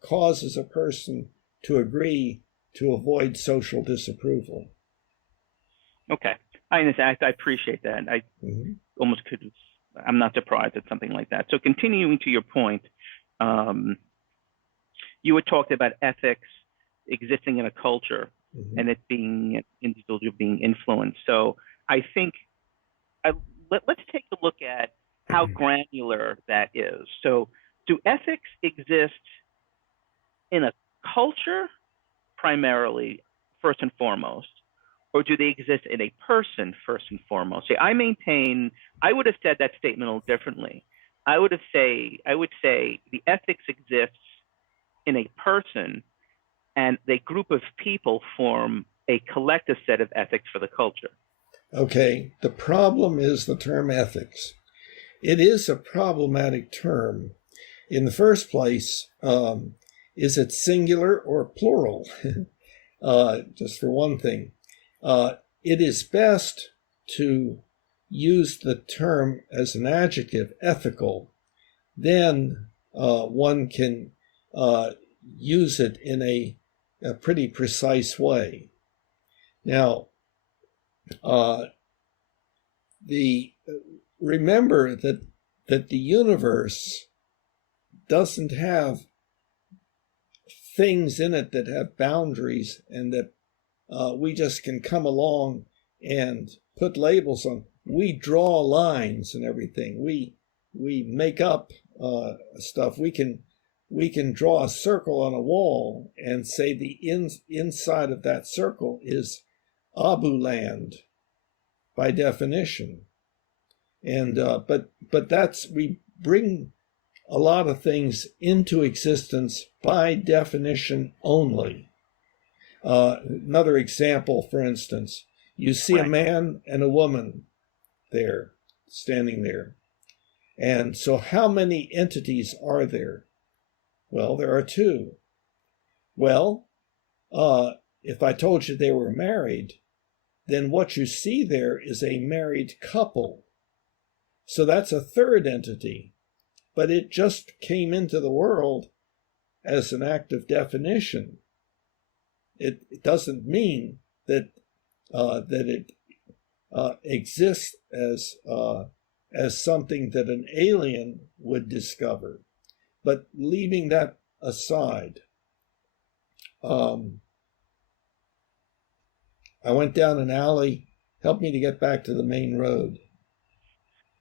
causes a person to agree to avoid social disapproval. Okay. I understand. I appreciate that. I almost could. I'm not surprised at something like that. So continuing to your point, you had talked about ethics existing in a culture and it being individual being influenced. So I think let's take a look at how granular that is. So do ethics exist in a culture primarily, first and foremost? Or do they exist in a person first and foremost? See, I would have said that statement a little differently. I would say the ethics exists in a person, and the group of people form a collective set of ethics for the culture. Okay, the problem is the term ethics. It is a problematic term. In the first place, is it singular or plural? Just for one thing. It is best to use the term as an adjective, ethical. Then one can use it in a pretty precise way. Now, remember that the universe doesn't have things in it that have boundaries and that we just can come along and put labels on. We draw lines and everything. We make up stuff. We can draw a circle on a wall and say the inside of that circle is Abu land by definition. And but we bring a lot of things into existence by definition only. Another example, for instance, you see a man and a woman there, standing there. And so how many entities are there? Well, there are two. Well, if I told you they were married, then what you see there is a married couple. So that's a third entity, but it just came into the world as an act of definition. It doesn't mean that it exists as something that an alien would discover. But leaving that aside, I went down an alley. Help me to get back to the main road.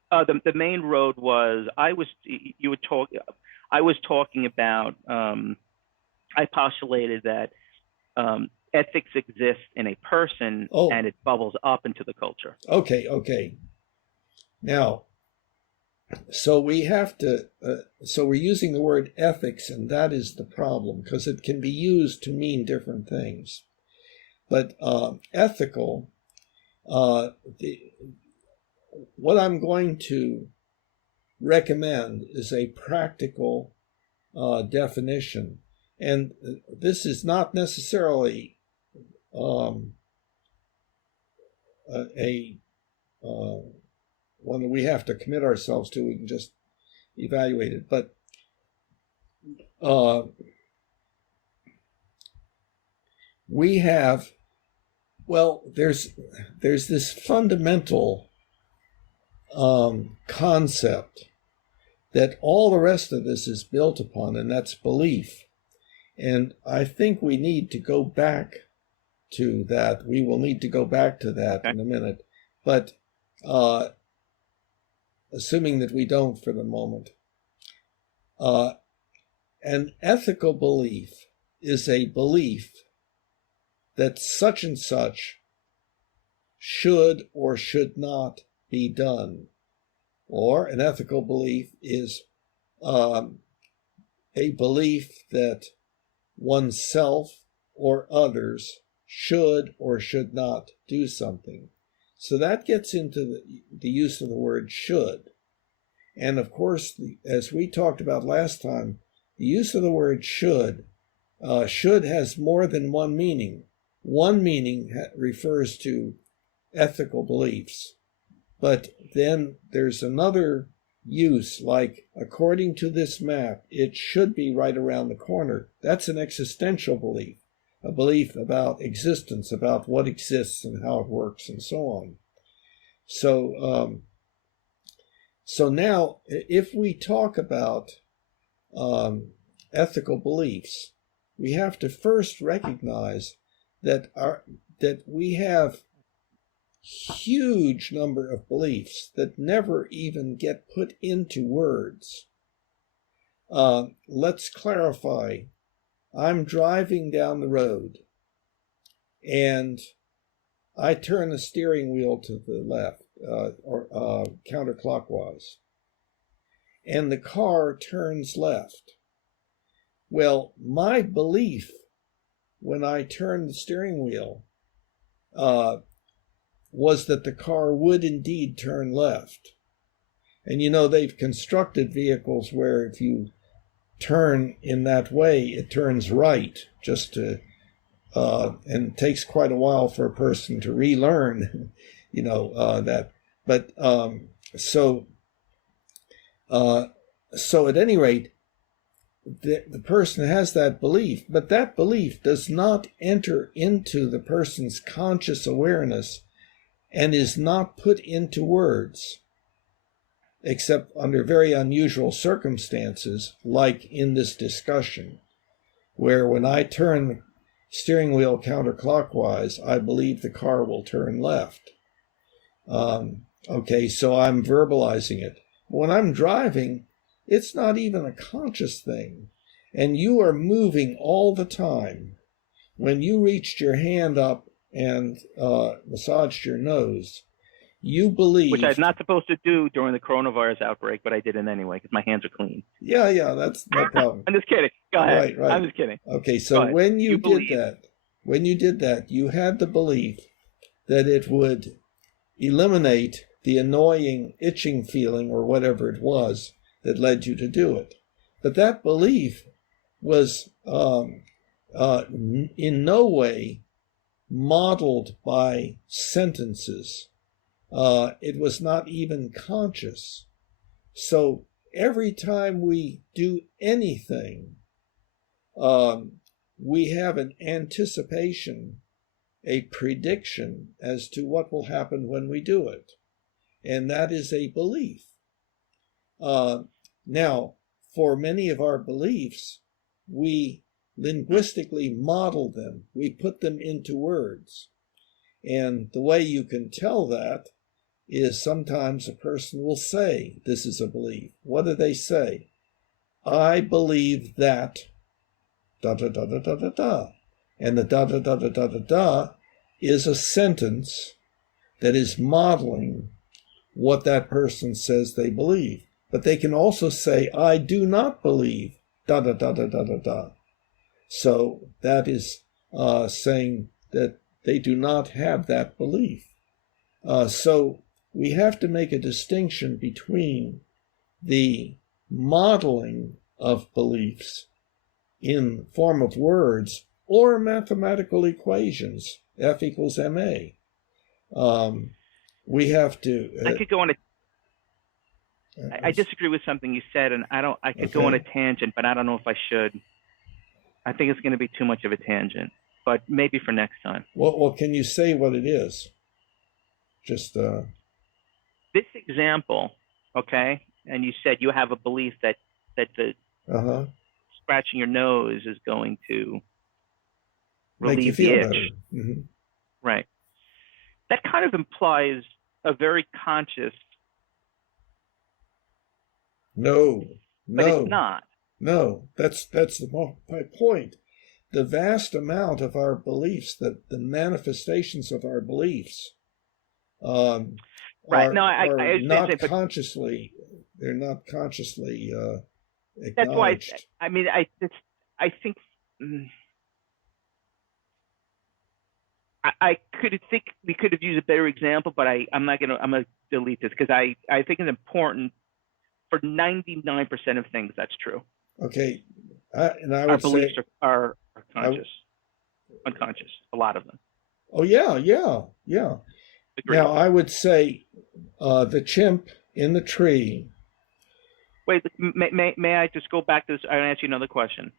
The main road was I was talking about. I postulated that ethics exists in a person, and it bubbles up into the culture. Okay. Now, so we have to. So we're using the word ethics, and that is the problem because it can be used to mean different things. But ethical. What I'm going to recommend is a practical definition, and this is not necessarily one that we have to commit ourselves to. We can just evaluate it, but we have. Well, there's this fundamental concept that all the rest of this is built upon, and that's belief. And I think we need to go back to that. We will need to go back to that in a minute. But assuming that we don't for the moment, an ethical belief is a belief that such and such should or should not be done. Or an ethical belief is a belief that oneself or others should or should not do something. So that gets into the use of the word should. And of course, as we talked about last time, the use of the word should has more than one meaning. One meaning refers to ethical beliefs, but then there's another use, like according to this map, it should be right around the corner. That's an existential belief, a belief about existence, about what exists and how it works and so on. So now, if we talk about ethical beliefs, we have to first recognize that we have huge number of beliefs that never even get put into words. Let's clarify. I'm driving down the road and I turn the steering wheel to the left or counterclockwise, and the car turns left. Well, my belief when I turned the steering wheel was that the car would indeed turn left. And you know, they've constructed vehicles where if you turn in that way, it turns right, just to, and it takes quite a while for a person to relearn, that. But so at any rate, the person has that belief, but that belief does not enter into the person's conscious awareness and is not put into words, except under very unusual circumstances, like in this discussion, where when I turn the steering wheel counterclockwise, I believe the car will turn left. Okay, so I'm verbalizing it. When I'm driving, it's not even a conscious thing, and you are moving all the time. When you reached your hand up and massaged your nose, you believe... Which I was not supposed to do during the coronavirus outbreak, but I did it anyway because my hands are clean. Yeah, that's no problem. I'm just kidding. Go ahead. Right. I'm just kidding. Okay, so when you did that, you had the belief that it would eliminate the annoying itching feeling or whatever it was that led you to do it. But that belief was in no way modeled by sentences. It was not even conscious. So every time we do anything, we have an anticipation, a prediction as to what will happen when we do it. And that is a belief. Now, for many of our beliefs, we linguistically model them. We put them into words. And the way you can tell that is sometimes a person will say, this is a belief. What do they say? I believe that da da da da da da da. And the da da da da da da da is a sentence that is modeling what that person says they believe. But they can also say, I do not believe da da da da da da da. So that is saying that they do not have that belief. So we have to make a distinction between the modeling of beliefs in form of words or mathematical equations, F equals ma. We have to. I could go on a. I disagree with something you said, and I could go on a tangent, but I don't know if I should. I think it's going to be too much of a tangent, but maybe for next time. Well, can you say what it is? Just this example, okay? And you said you have a belief that the scratching your nose is going to relieve the itch. Mm-hmm. Right. That kind of implies a very conscious. No. But it's not. No, that's my point. The vast amount of our beliefs, the manifestations of our beliefs, right. They're not consciously acknowledged. That's why I think I could think we could have used a better example, but I'm gonna delete this because I think it's important. For 99% of things, that's true. Okay, and I would our beliefs say are conscious, unconscious, a lot of them. Oh yeah. Agreed. Now I would say the chimp in the tree. Wait, may I just go back to this? I'll ask you another question.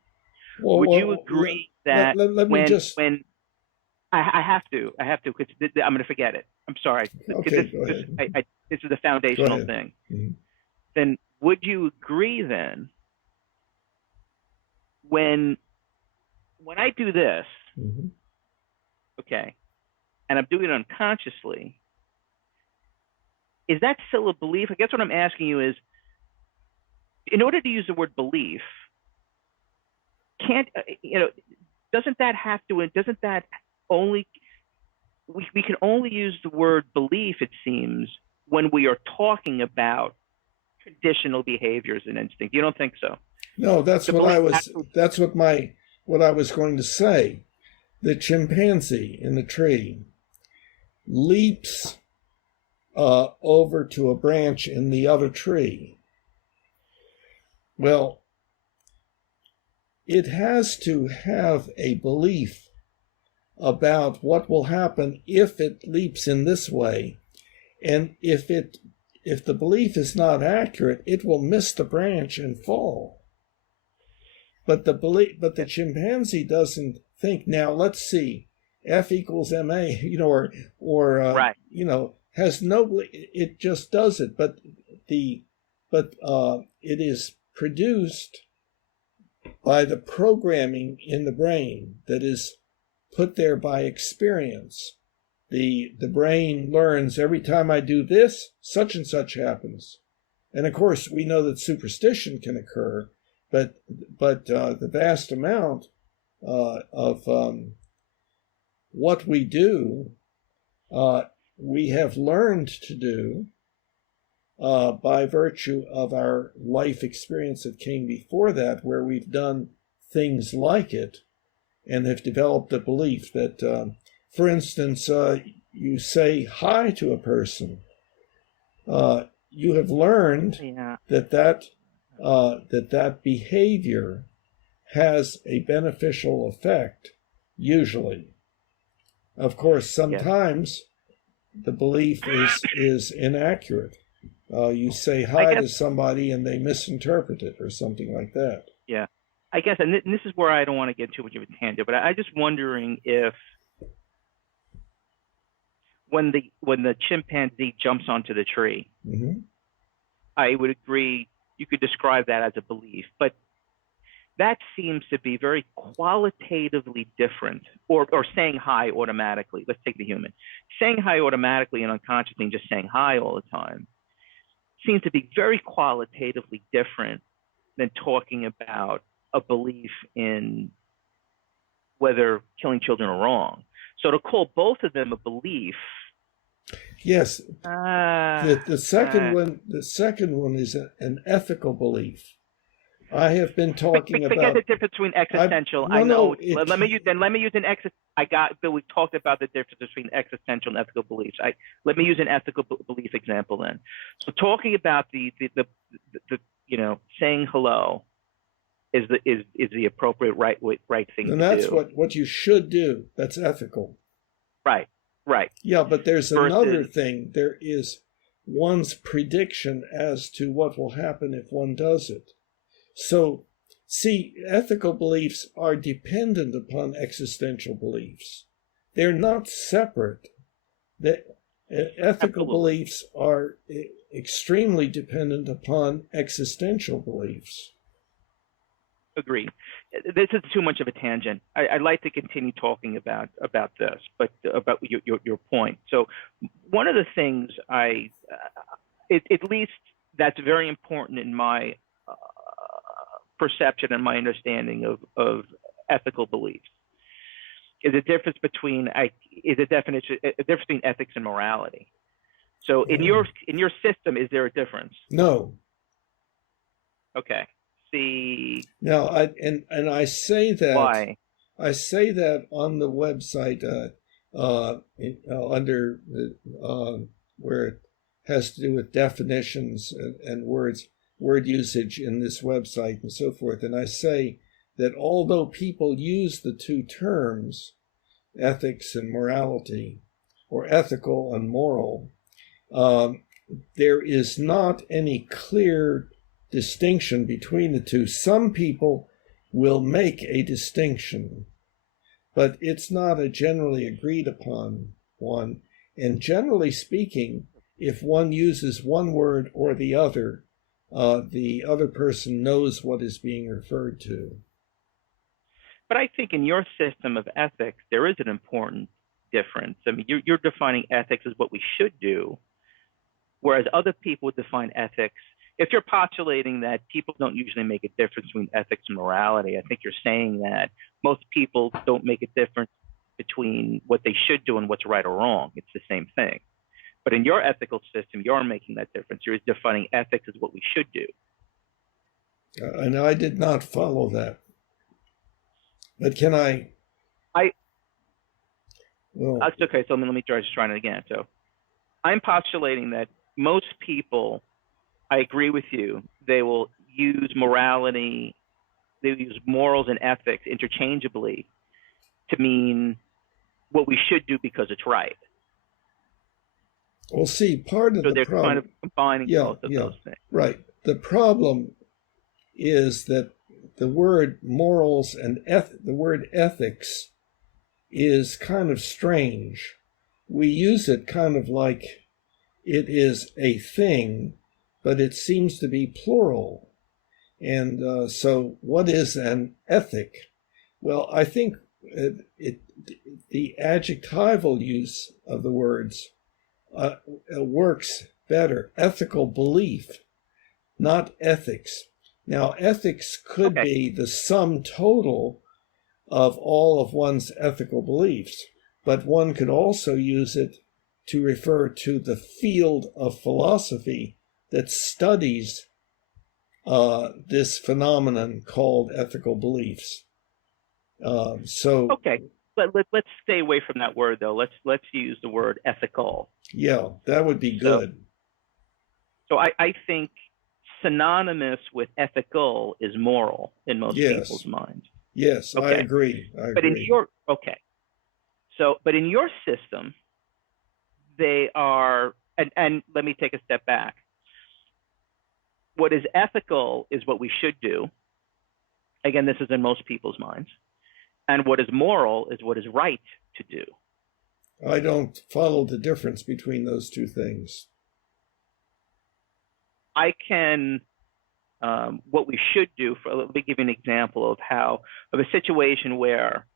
Would you agree that when I have to because I'm going to forget it. I'm sorry. Okay, This is the foundational thing. Mm-hmm. Then would you agree then when I do this, mm-hmm. okay, and I'm doing it unconsciously, is that still a belief? I guess what I'm asking you is, in order to use the word belief, doesn't that only, we can only use the word belief, it seems, when we are talking about traditional behaviors and instinct. You don't think so? No, that's what I was going to say. The chimpanzee in the tree leaps over to a branch in the other tree. Well, it has to have a belief about what will happen if it leaps in this way, and if the belief is not accurate, it will miss the branch and fall. But the chimpanzee doesn't think. Now let's see, F equals ma, right. Has no. It just does it. But it is produced by the programming in the brain that is put there by experience. The brain learns every time I do this, such and such happens. And of course, we know that superstition can occur, but the vast amount of what we do, we have learned to do by virtue of our life experience that came before that, where we've done things like it and have developed a belief that, for instance, you say hi to a person. You have learned that behavior has a beneficial effect, usually. Of course, sometimes the belief is inaccurate. You say hi to somebody and they misinterpret it or something like that. Yeah, I guess, and this is where I don't want to get too much of a tangent, but I'm just wondering if when the chimpanzee jumps onto the tree, mm-hmm. I would agree you could describe that as a belief. But that seems to be very qualitatively different, or saying hi automatically. Let's take the human. Saying hi automatically and unconsciously and just saying hi all the time seems to be very qualitatively different than talking about a belief in whether killing children are wrong. So to call both of them a belief. Yes. The second one is an ethical belief. I have been talking about. Forget the difference between existential. I know. Let me use an Bill, we talked about the difference between existential and ethical beliefs. Let me use an ethical belief example then. So talking about the saying hello is the appropriate right thing and to do. And that's what you should do. That's ethical. Right. Yeah, but there's another thing. There is one's prediction as to what will happen if one does it. So, see, ethical beliefs are dependent upon existential beliefs. They're not separate. Ethical beliefs are extremely dependent upon existential beliefs. Agreed. This is too much of a tangent. I'd like to continue talking about this, but about your point. So one of the things at least that's very important in my perception and my understanding of ethical beliefs is a difference between ethics and morality. So in your system, is there a difference? No. Okay. See. Now, I say that. Why? I say that on the website under where it has to do with definitions and word usage in this website and so forth. And I say that although people use the two terms, ethics and morality, or ethical and moral, there is not any clear distinction between the two. Some people will make a distinction, but it's not a generally agreed upon one. And generally speaking, if one uses one word or the other person knows what is being referred to. But I think in your system of ethics, there is an important difference. I mean, you're defining ethics as what we should do, whereas other people would define ethics. If you're postulating that people don't usually make a difference between ethics and morality, I think you're saying that most people don't make a difference between what they should do and what's right or wrong. It's the same thing. But in your ethical system, you're making that difference. You're defining ethics as what we should do. And I did not follow that. But can I? Well, that's okay. So let me try it again. So I'm postulating that most people, I agree with you, they will use morality, they use morals and ethics interchangeably to mean what we should do because it's right. Well, see, part of the problem... So they're kind of combining both of those things. Right. The problem is that the word morals and the word ethics is kind of strange. We use it kind of like it is a thing, but it seems to be plural. And so what is an ethic? Well, I think the adjectival use of the words works better. Ethical belief, not ethics. Now, ethics could be the sum total of all of one's ethical beliefs, but one could also use it to refer to the field of philosophy that studies this phenomenon called ethical beliefs. Okay, let's stay away from that word though. Let's use the word ethical. Yeah, that would be good. So I think synonymous with ethical is moral in most people's minds. Yes, okay. I agree. But in your system, they are, and let me take a step back. What is ethical is what we should do. Again, this is in most people's minds. And what is moral is what is right to do. I don't follow the difference between those two things. I can what we should do. Let me give you an example of a situation where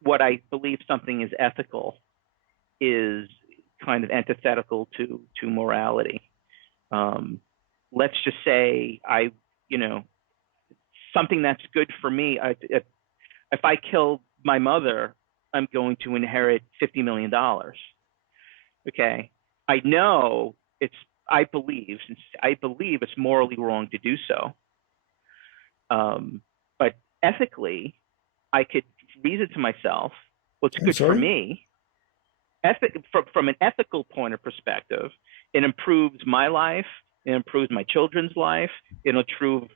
what I believe something is ethical is kind of antithetical to morality. Let's just say something that's good for me. If I kill my mother, I'm going to inherit $50 million. Okay, I know I believe it's morally wrong to do so. But ethically, I could reason to myself, what's good for me. From an ethical point of perspective, it improves my life, it improves my children's life, it'll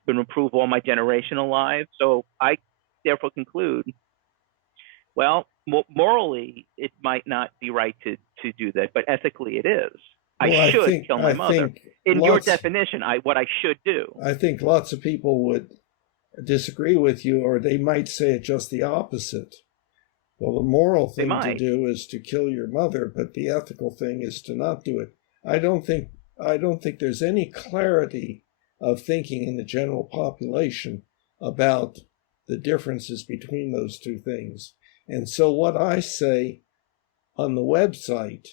improve all my generational lives. So I therefore conclude, well, morally, it might not be right to do that, but ethically it is. I should kill my mother. In your definition, what I should do. I think lots of people would disagree with you, or they might say it just the opposite. Well, the moral thing to do is to kill your mother, but the ethical thing is to not do it. I don't think there's any clarity of thinking in the general population about the differences between those two things. And so what I say on the website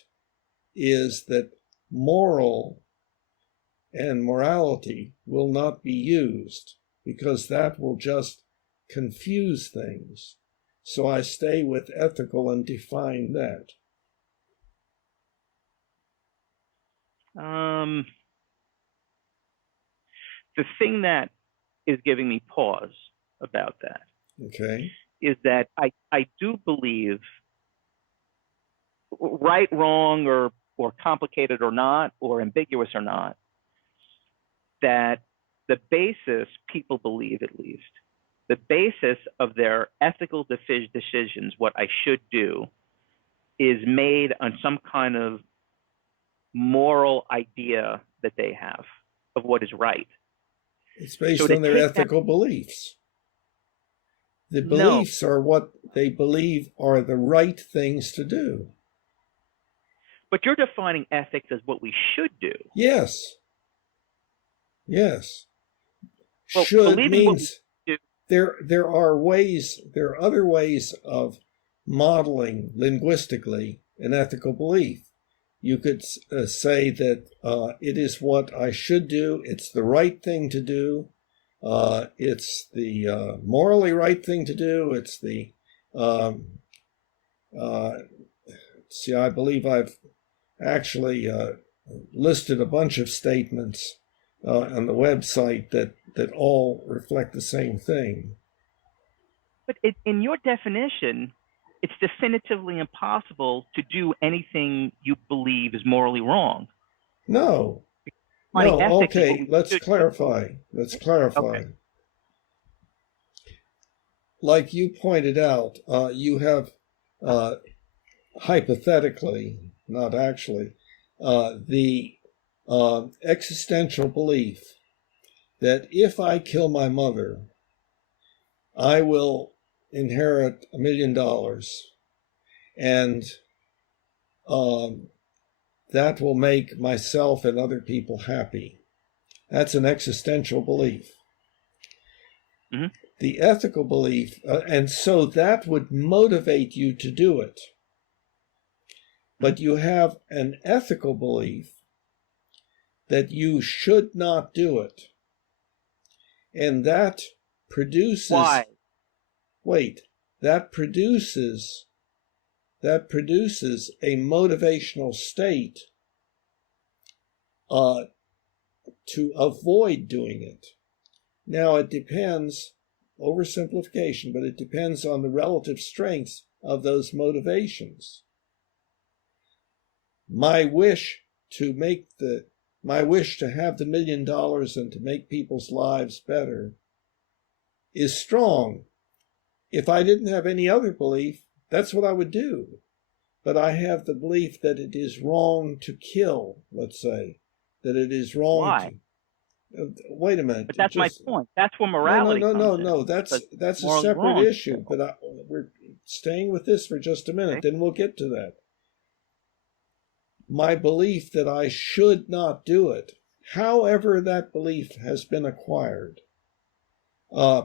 is that moral and morality will not be used because that will just confuse things. So I stay with ethical and define that. The thing that is giving me pause about that is that I do believe, right, wrong, or complicated or not, or ambiguous or not, that the basis, people believe at least, the basis of their ethical decisions, what I should do, is made on some kind of moral idea that they have of what is right. It's based on their ethical beliefs. The beliefs are what they believe are the right things to do. But you're defining ethics as what we should do. Yes. Yes. Well, should means there are other ways of modeling linguistically an ethical belief. You could say that it is what I should do, it's the right thing to do, it's the morally right thing to do, it's the I believe I've actually listed a bunch of statements on the website that all reflect the same thing. But in your definition, it's definitively impossible to do anything you believe is morally wrong. No. Okay, let's clarify. Okay. Like you pointed out, you have hypothetically, not actually, the existential belief that if I kill my mother, I will inherit $1 million, and that will make myself and other people happy. That's an existential belief. Mm-hmm. The ethical belief, and so that would motivate you to do it. But you have an ethical belief that you should not do it. And that produces... Why? Wait, that produces a motivational state to avoid doing it. Now, it depends, oversimplification, but it depends on the relative strengths of those motivations. My wish to have the $1 million and to make people's lives better is strong. If I didn't have any other belief, that's what I would do. But I have the belief that it is wrong to kill, let's say, that it is wrong. Why? Wait a minute. But that's my point. That's where morality comes in. No. That's a separate issue. But we're staying with this for just a minute. Okay. Then we'll get to that. My belief that I should not do it however that belief has been acquired,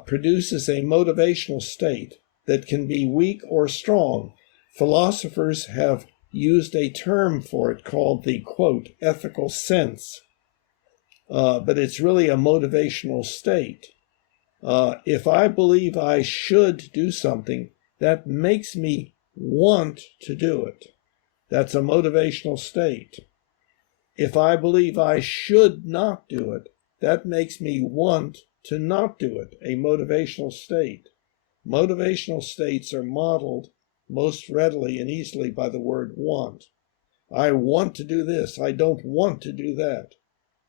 produces a motivational state that can be weak or strong. Philosophers have used a term for it called the, quote, ethical sense, but it's really a motivational state. If I believe I should do something, that makes me want to do it. That's a motivational state. If I believe I should not do it, that makes me want to not do it, a motivational state. Motivational states are modeled most readily and easily by the word want. I want to do this. I don't want to do that.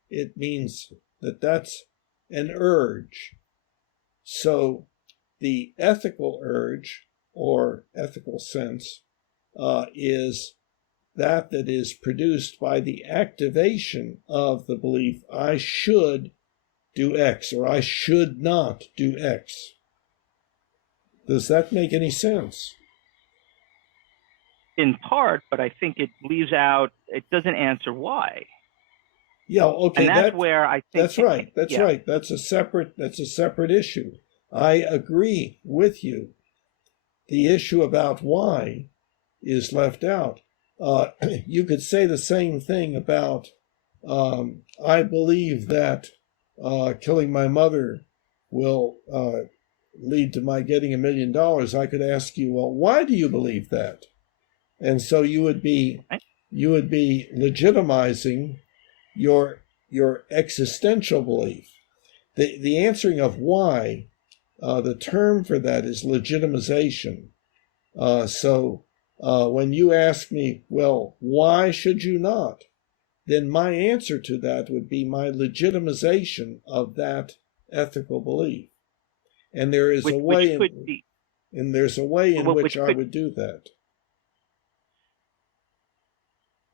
It means that that's an urge. So the ethical urge or ethical sense is that is produced by the activation of the belief I should do X or I should not do X. Does that make any sense? In part, but I think it leaves out, it doesn't answer why. Yeah, okay. And that's where I think that's right. That's right. That's a separate issue. I agree with you. The issue about why is left out. You could say the same thing about I believe that killing my mother will lead to my getting $1 million. I could ask you, well, why do you believe that? And so you would be legitimizing your existential belief. The answering of why, the term for that is legitimization. So when you ask me, well, why should you not? Then my answer to that would be my legitimization of that ethical belief. And there is a way in which I would do that,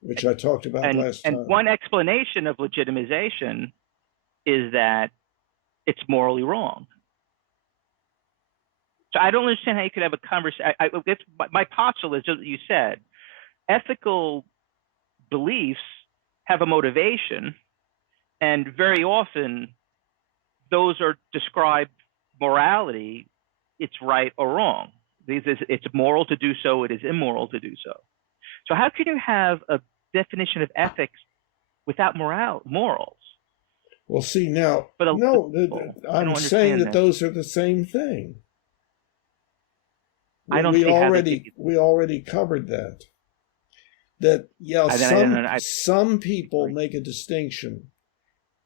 which I talked about last time. And one explanation of legitimization is that it's morally wrong. So I don't understand how you could have a conversation. My postulate is just what you said. Ethical beliefs have a motivation, and very often those are described morality. It's right or wrong. It's moral to do so. It is immoral to do so. So how can you have a definition of ethics without morals? Well, see now, I'm saying that those are the same thing. We already covered that. Some people make a distinction,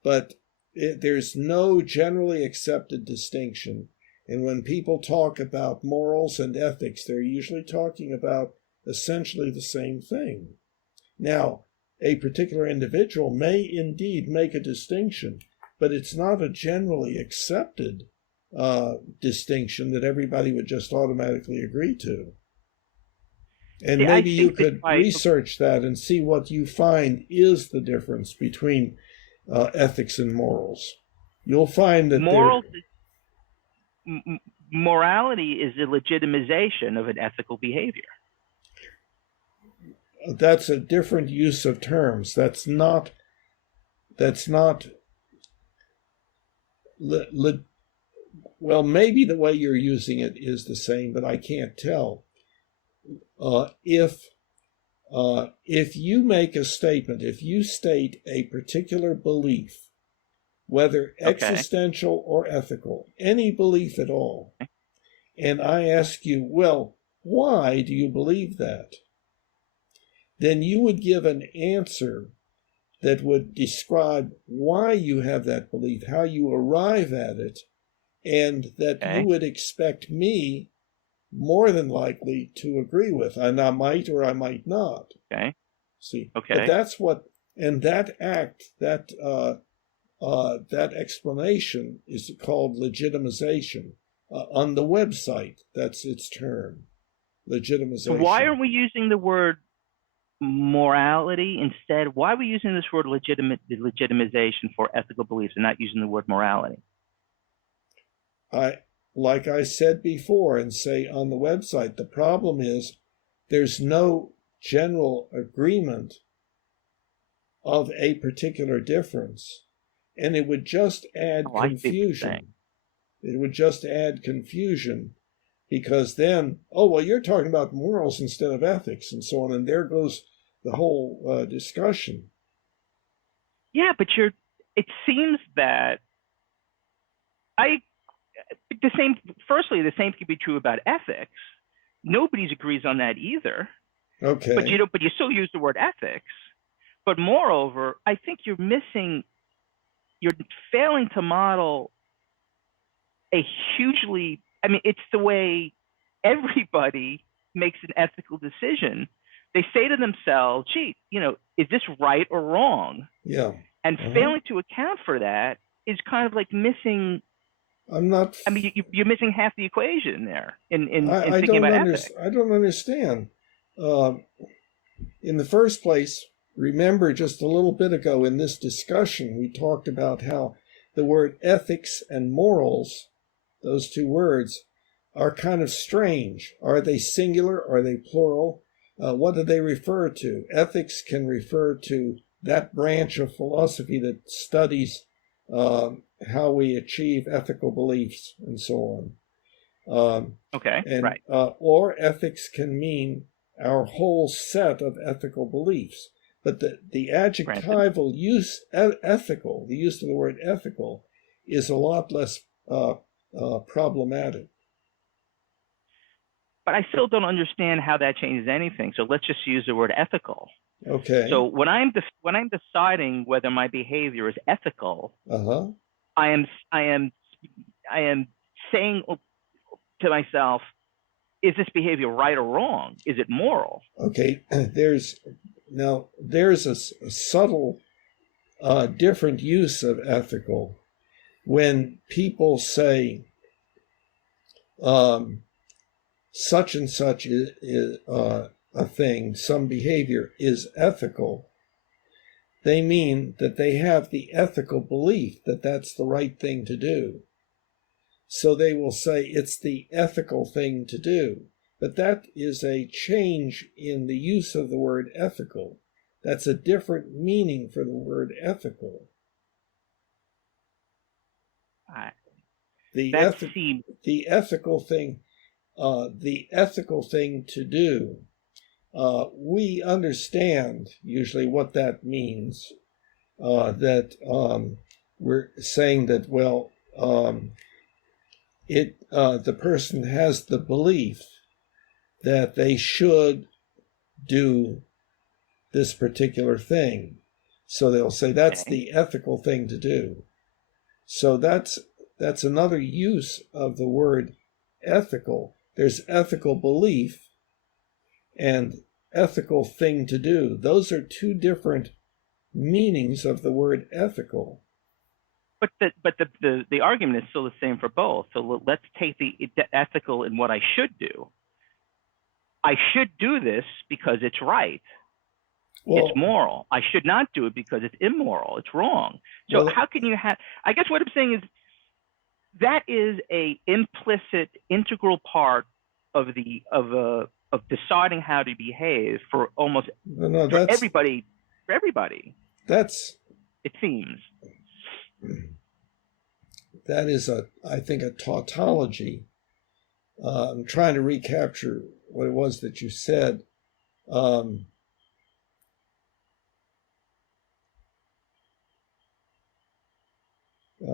but there's no generally accepted distinction. And when people talk about morals and ethics, they're usually talking about essentially the same thing. Now, a particular individual may indeed make a distinction, but it's not a generally accepted distinction that everybody would just automatically agree to. And maybe you could research that and see what you find is the difference between ethics and morals. You'll find that morality is the legitimization of an ethical behavior. That's a different use of terms. That's not. Well, maybe the way you're using it is the same, but I can't tell. If you make a statement, if you state a particular belief, whether existential or ethical, any belief at all, and I ask you, well, why do you believe that? Then you would give an answer that would describe why you have that belief, how you arrive at it, and that you would expect me more than likely to agree with, and I might or I might not. See, but that's what, and that act, that explanation is called legitimization. On the website, that's its term, legitimization. So why are we using the word morality instead? Why are we using this word legitimization for ethical beliefs and not using the word morality? Like I said before, and say on the website, the problem is there's no general agreement of a particular difference, and it would just add confusion. It would just add confusion, because then, oh, well, you're talking about morals instead of ethics and so on, and there goes the whole discussion. Yeah, but it seems that firstly, the same could be true about ethics. Nobody agrees on that either. Okay. But you still use the word ethics. But moreover, I think you're failing to model it's the way everybody makes an ethical decision. They say to themselves, gee, is this right or wrong? Yeah. And failing to account for that is kind of like missing. You're missing half the equation there in thinking about ethics. I don't understand. In the first place, remember just a little bit ago in this discussion, we talked about how the word ethics and morals, those two words, are kind of strange. Are they singular? Are they plural? What do they refer to? Ethics can refer to that branch of philosophy that studies how we achieve ethical beliefs and so on. Right. Or ethics can mean our whole set of ethical beliefs. But the adjectival use, ethical, the use of the word ethical, is a lot less problematic. But I still don't understand how that changes anything. So let's just use the word ethical. Okay. So when I'm deciding whether my behavior is ethical, I am saying to myself, is this behavior right or wrong? Is it moral? Okay. There's a subtle different use of ethical. When people say such and such is a thing, some behavior is ethical, they mean that they have the ethical belief that that's the right thing to do. So they will say it's the ethical thing to do. But that is a change in the use of the word ethical. That's a different meaning for the word ethical. The ethical thing to do, we understand usually what that means. That we're saying that, well, the person has the belief that they should do this particular thing. So they'll say that's the ethical thing to do. So that's another use of the word ethical. There's ethical belief and ethical thing to do. Those are two different meanings of the word ethical. But the argument is still the same for both. So let's take the ethical in what I should do. I should do this because it's right. Well, it's moral. I should not do it because it's immoral. It's wrong. So how can you have? I guess what I'm saying is that is a implicit, integral part of deciding how to behave for almost for everybody. For everybody. It seems. That is I think a tautology. I'm trying to recapture what it was that you said.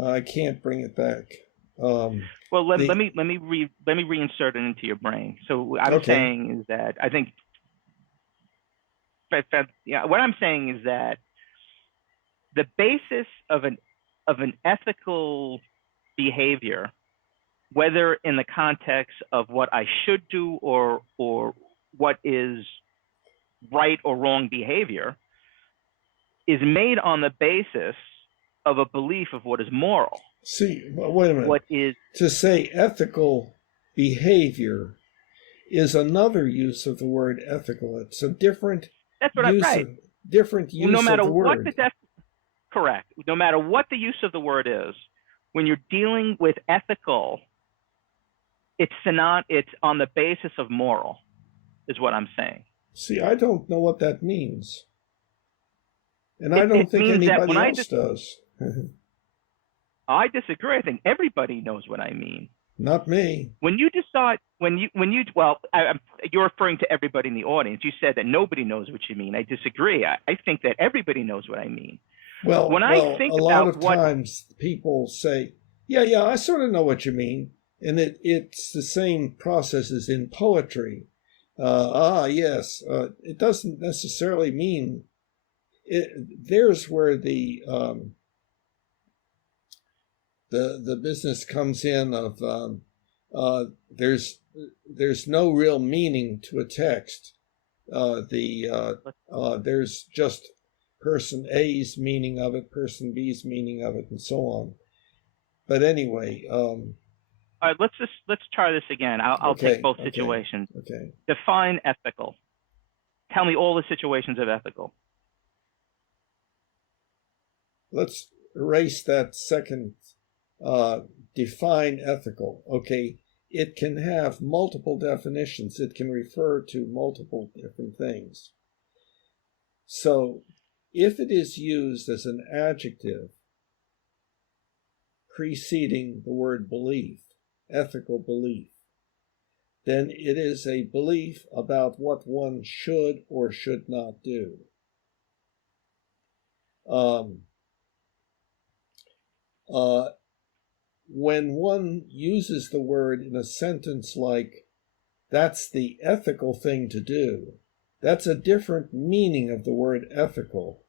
I can't bring it back. Well, let me reinsert it into your brain. So what I'm saying is that I think, what I'm saying is that the basis of an ethical behavior, whether in the context of what I should do or what is right or wrong behavior, is made on the basis of a belief of what is moral. See, wait a minute. What is to say ethical behavior is another use of the word ethical. It's a different different use no matter of the what word. Correct. No matter what the use of the word is, when you're dealing with ethical, it's on the basis of moral, is what I'm saying. See, I don't know what that means. And I don't think means that anybody when else does. I disagree. I think everybody knows what I mean. Not me. When you decide, you're referring to everybody in the audience. You said that nobody knows what you mean. I disagree. I think that everybody knows what I mean. Well, when I think a lot of times people say, yeah, I sort of know what you mean. And it's the same process as in poetry. Yes, it doesn't necessarily mean there's where the business comes in of there's no real meaning to a text. There's just person A's meaning of it, person B's meaning of it, and so on. But anyway, all right, let's try this again. I'll take both situations. Okay. Define ethical. Tell me all the situations of ethical. Let's erase that second. Define ethical. Okay. It can have multiple definitions. It can refer to multiple different things. So if it is used as an adjective preceding the word belief, ethical belief, then it is a belief about what one should or should not do. When one uses the word in a sentence like, that's the ethical thing to do, that's a different meaning of the word ethical.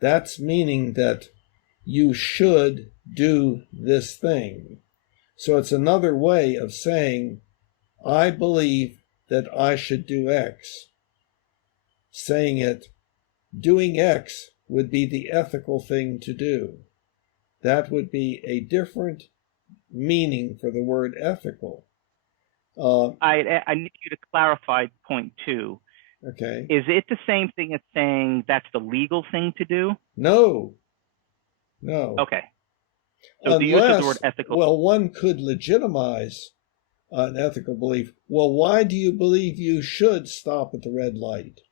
That's meaning that you should do this thing. So it's another way of saying, I believe that I should do X. Saying it, doing X would be the ethical thing to do. That would be a different meaning for the word ethical. I need you to clarify point 2. Okay. Is it the same thing as saying that's the legal thing to do? No. Okay. So the use of the word ethical. Well, one could legitimize an ethical belief. Well, why do you believe you should stop at the red light?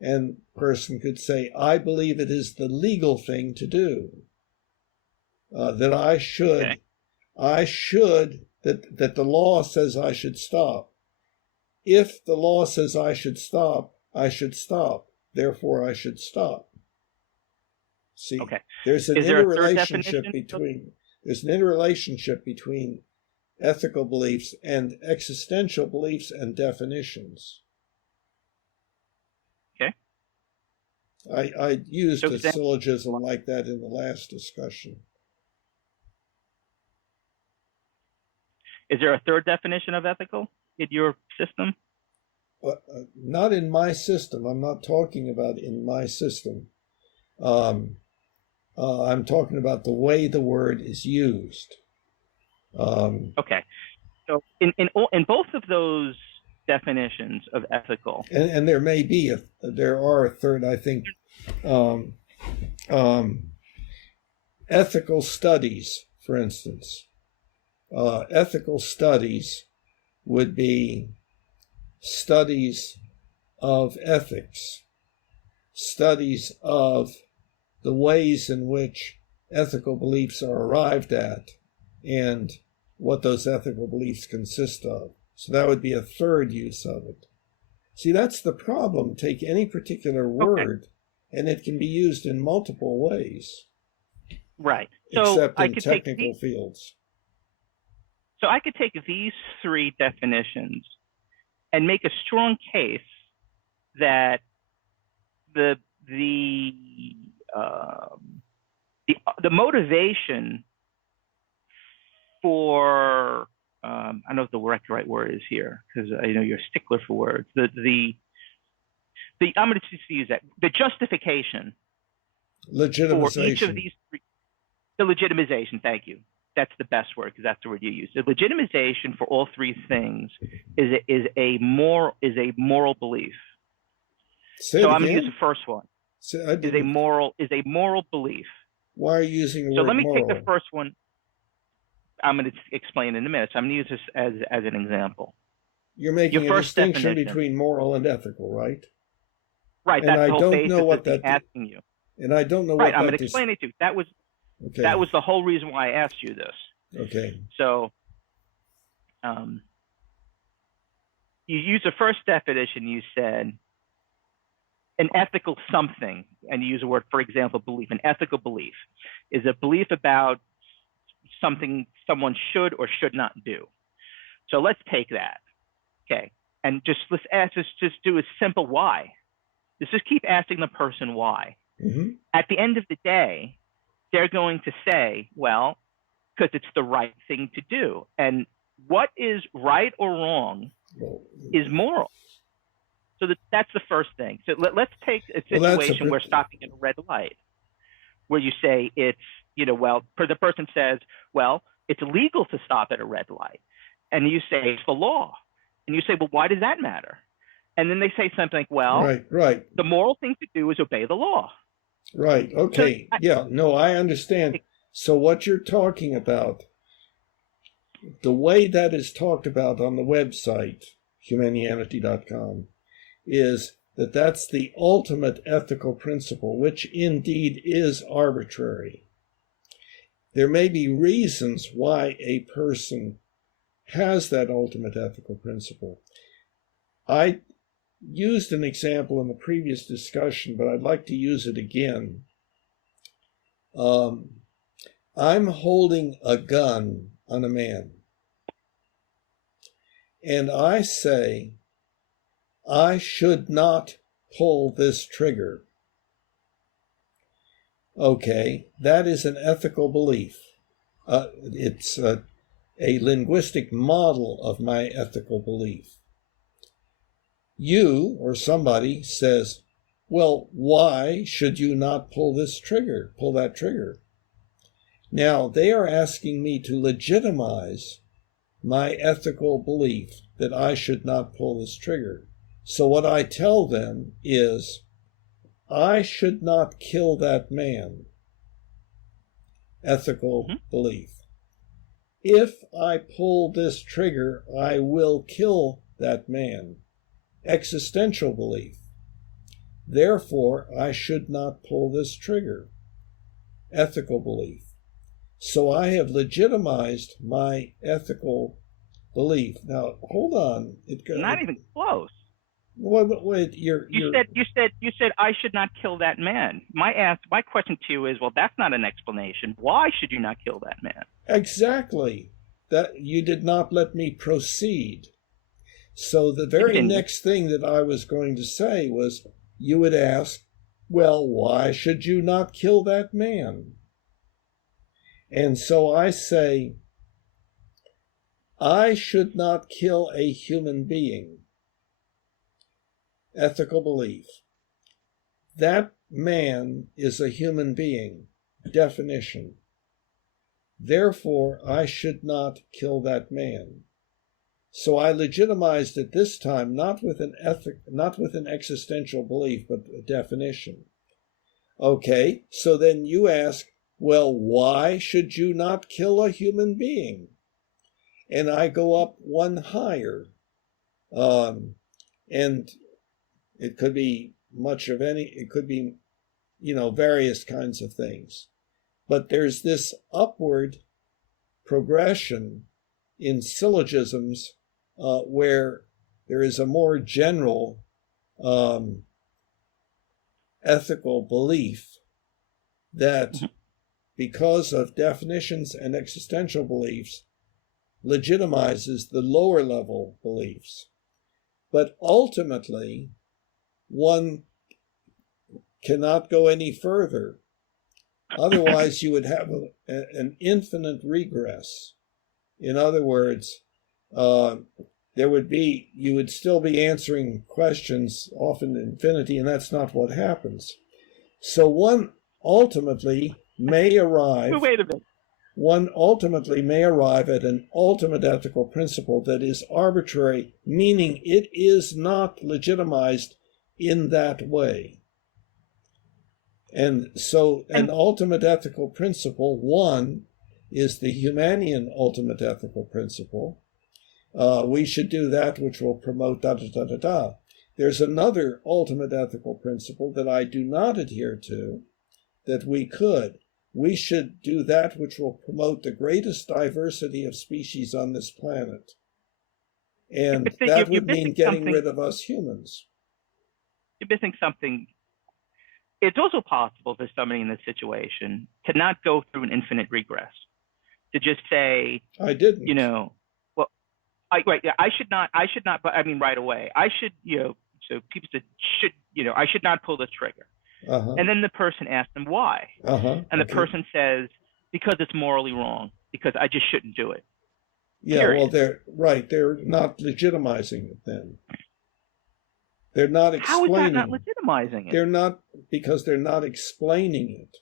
And a person could say, I believe it is the legal thing to do. That I should, that the law says I should stop. If the law says I should stop, therefore I should stop. See, there's an interrelationship between ethical beliefs and existential beliefs and definitions. Okay. I used a syllogism like that in the last discussion. Is there a third definition of ethical in your system? Not in my system. I'm not talking about in my system. I'm talking about the way the word is used. Okay. So in both of those definitions of ethical, and there may be there are a third. I think ethical studies, for instance. Ethical studies would be studies of ethics, studies of the ways in which ethical beliefs are arrived at and what those ethical beliefs consist of. So that would be a third use of it. See, that's the problem. Take any particular word, and it can be used in multiple ways. Right. Except in technical fields. So I could take these 3 definitions and make a strong case that the motivation for I don't know if the right word is here because I know you're a stickler for words. I'm going to just use that. The justification. Legitimization. For each of these 3. The legitimization. Thank you. That's the best word because that's the word you use. The legitimization for all 3 things is a moral belief. So I'm going to use the first one. Is a moral belief. Why are you using the word moral? So let me take the first one. I'm going to explain in a minute. So I'm going to use this as an example. You're making a distinction between moral and ethical, right? Right. And That's I the whole don't basis know what of me that. asking you. And I don't know Right. what I'm that. going to explain it to you. That was Okay. That was the whole reason why I asked you this. Okay. So, you use the first definition. You said an ethical something, and you use the word, for example, belief. An ethical belief is a belief about something someone should or should not do. So let's take that, okay, and just do a simple why. Just keep asking the person why. Mm-hmm. At the end of the day, they're going to say, well, because it's the right thing to do. And what is right or wrong is moral. So that's the first thing. So let's take a situation where stopping at a red light, where you say it's, the person says, well, it's illegal to stop at a red light. And you say it's the law. And you say, well, why does that matter? And then they say something like, well, right. The moral thing to do is obey the law. Right. Okay. So, I understand. So what you're talking about, the way that is talked about on the website, Humanianity.com, is that's the ultimate ethical principle, which indeed is arbitrary. There may be reasons why a person has that ultimate ethical principle. I used an example in the previous discussion, but I'd like to use it again. I'm holding a gun on a man, and I say, I should not pull this trigger. Okay, that is an ethical belief. It's a linguistic model of my ethical belief. You or somebody says, well, why should you not pull that trigger? Now, they are asking me to legitimize my ethical belief that I should not pull this trigger. So what I tell them is, I should not kill that man. Ethical belief. If I pull this trigger, I will kill that man. Existential belief. Therefore, I should not pull this trigger. Ethical belief. So I have legitimized my ethical belief. Now, hold on. Not even close. Wait, you said I should not kill that man. My question to you is, well, that's not an explanation. Why should you not kill that man? Exactly. That you did not let me proceed. So the very next thing that I was going to say was, you would ask, well, why should you not kill that man? And so I say, I should not kill a human being. Ethical belief. That man is a human being. Definition. Therefore, I should not kill that man. So I legitimized it this time, not with an existential belief, but a definition. Okay, so then you ask, well, why should you not kill a human being? And I go up one higher. And it could be it could be, various kinds of things. But there's this upward progression in syllogisms where there is a more general ethical belief that because of definitions and existential beliefs legitimizes the lower level beliefs. But ultimately, one cannot go any further. Otherwise, you would have an infinite regress. In other words, you would still be answering questions often infinity, and that's not what happens. So one ultimately may arrive. Wait a minute. One ultimately may arrive at an ultimate ethical principle that is arbitrary, meaning it is not legitimized in that way. And so an ultimate ethical principle, one, is the Humanian ultimate ethical principle. We should do that which will promote da-da-da-da-da. There's another ultimate ethical principle that I do not adhere to, that we should do that which will promote the greatest diversity of species on this planet. And that would mean getting rid of us humans. You're missing something. It's also possible for somebody in this situation to not go through an infinite regress, to just say, I didn't. Well, I should not, but I mean, right away, I should, so people said, I should not pull the trigger. And then the person asks them why. And the person says, because it's morally wrong, because I just shouldn't do it. Yeah, Period. well, they're not legitimizing it then. They're not explaining. How is that not legitimizing it? Because they're not explaining it.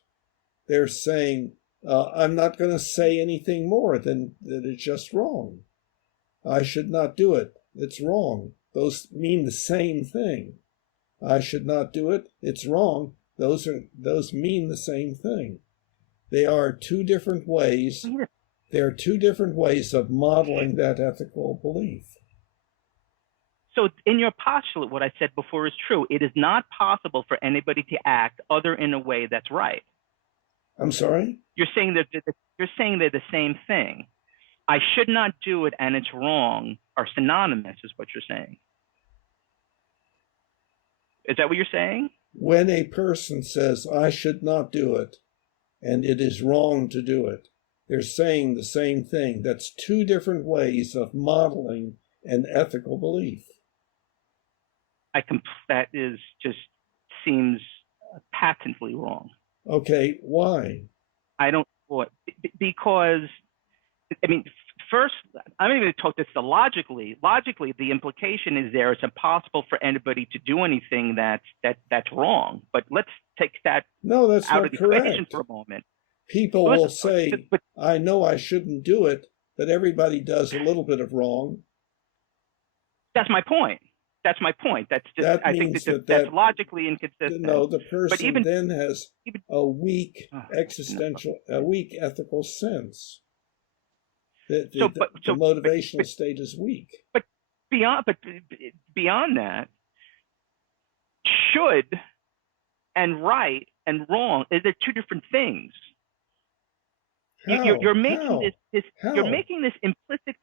They're saying, I'm not going to say anything more than that it's just wrong. I should not do it. It's wrong. Those mean the same thing. I should not do it. It's wrong. Those mean the same thing. They are two different ways. There are two different ways of modeling that ethical belief. So in your postulate, what I said before is true. It is not possible for anybody to act other in a way that's right. I'm sorry? You're saying that they're the same thing. I should not do it and it's wrong are synonymous, is what you're saying. Is that what you're saying? When a person says, I should not do it, and it is wrong to do it, they're saying the same thing. That's two different ways of modeling an ethical belief. That is just seems patently wrong. Okay, why? I don't, because, I mean, first, I'm even going to talk this logically. Logically, the implication is there it's impossible for anybody to do anything that's wrong. But let's take that out of the equation for a moment. People will say, I know I shouldn't do it, but everybody does a little bit of wrong. That's my point. That's just, I think that's logically inconsistent. No, the person then has a weak a weak ethical sense. The motivational state is weak. But beyond that, should and right and wrong, they're two different things. You're making you're making this implicit.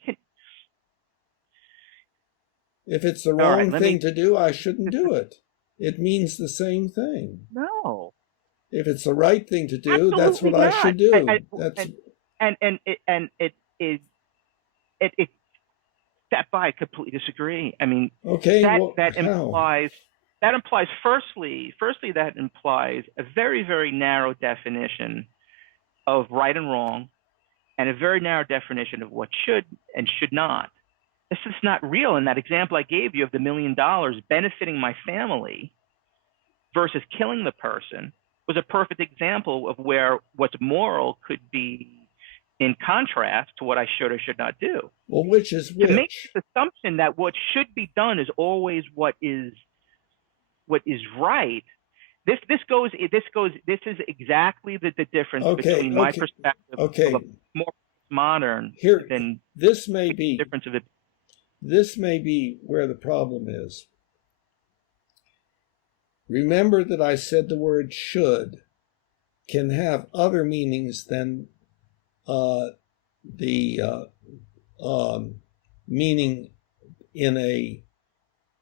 If it's the wrong thing to do, I shouldn't do it. It means the same thing. No. If it's the right thing to do, absolutely that's what not. I should do. I completely disagree. I mean, okay, that implies firstly that implies a very, very narrow definition of right and wrong, and a very narrow definition of what should and should not. This is not real. In that example I gave you of the $1 million benefiting my family versus killing the person was a perfect example of where what's moral could be in contrast to what I should or should not do. Well, which is which? To make the assumption that what should be done is always what is right. This is exactly the difference between my perspective of a more modern than this may be the difference of it. This may be where the problem is. Remember that I said the word should can have other meanings than the meaning in a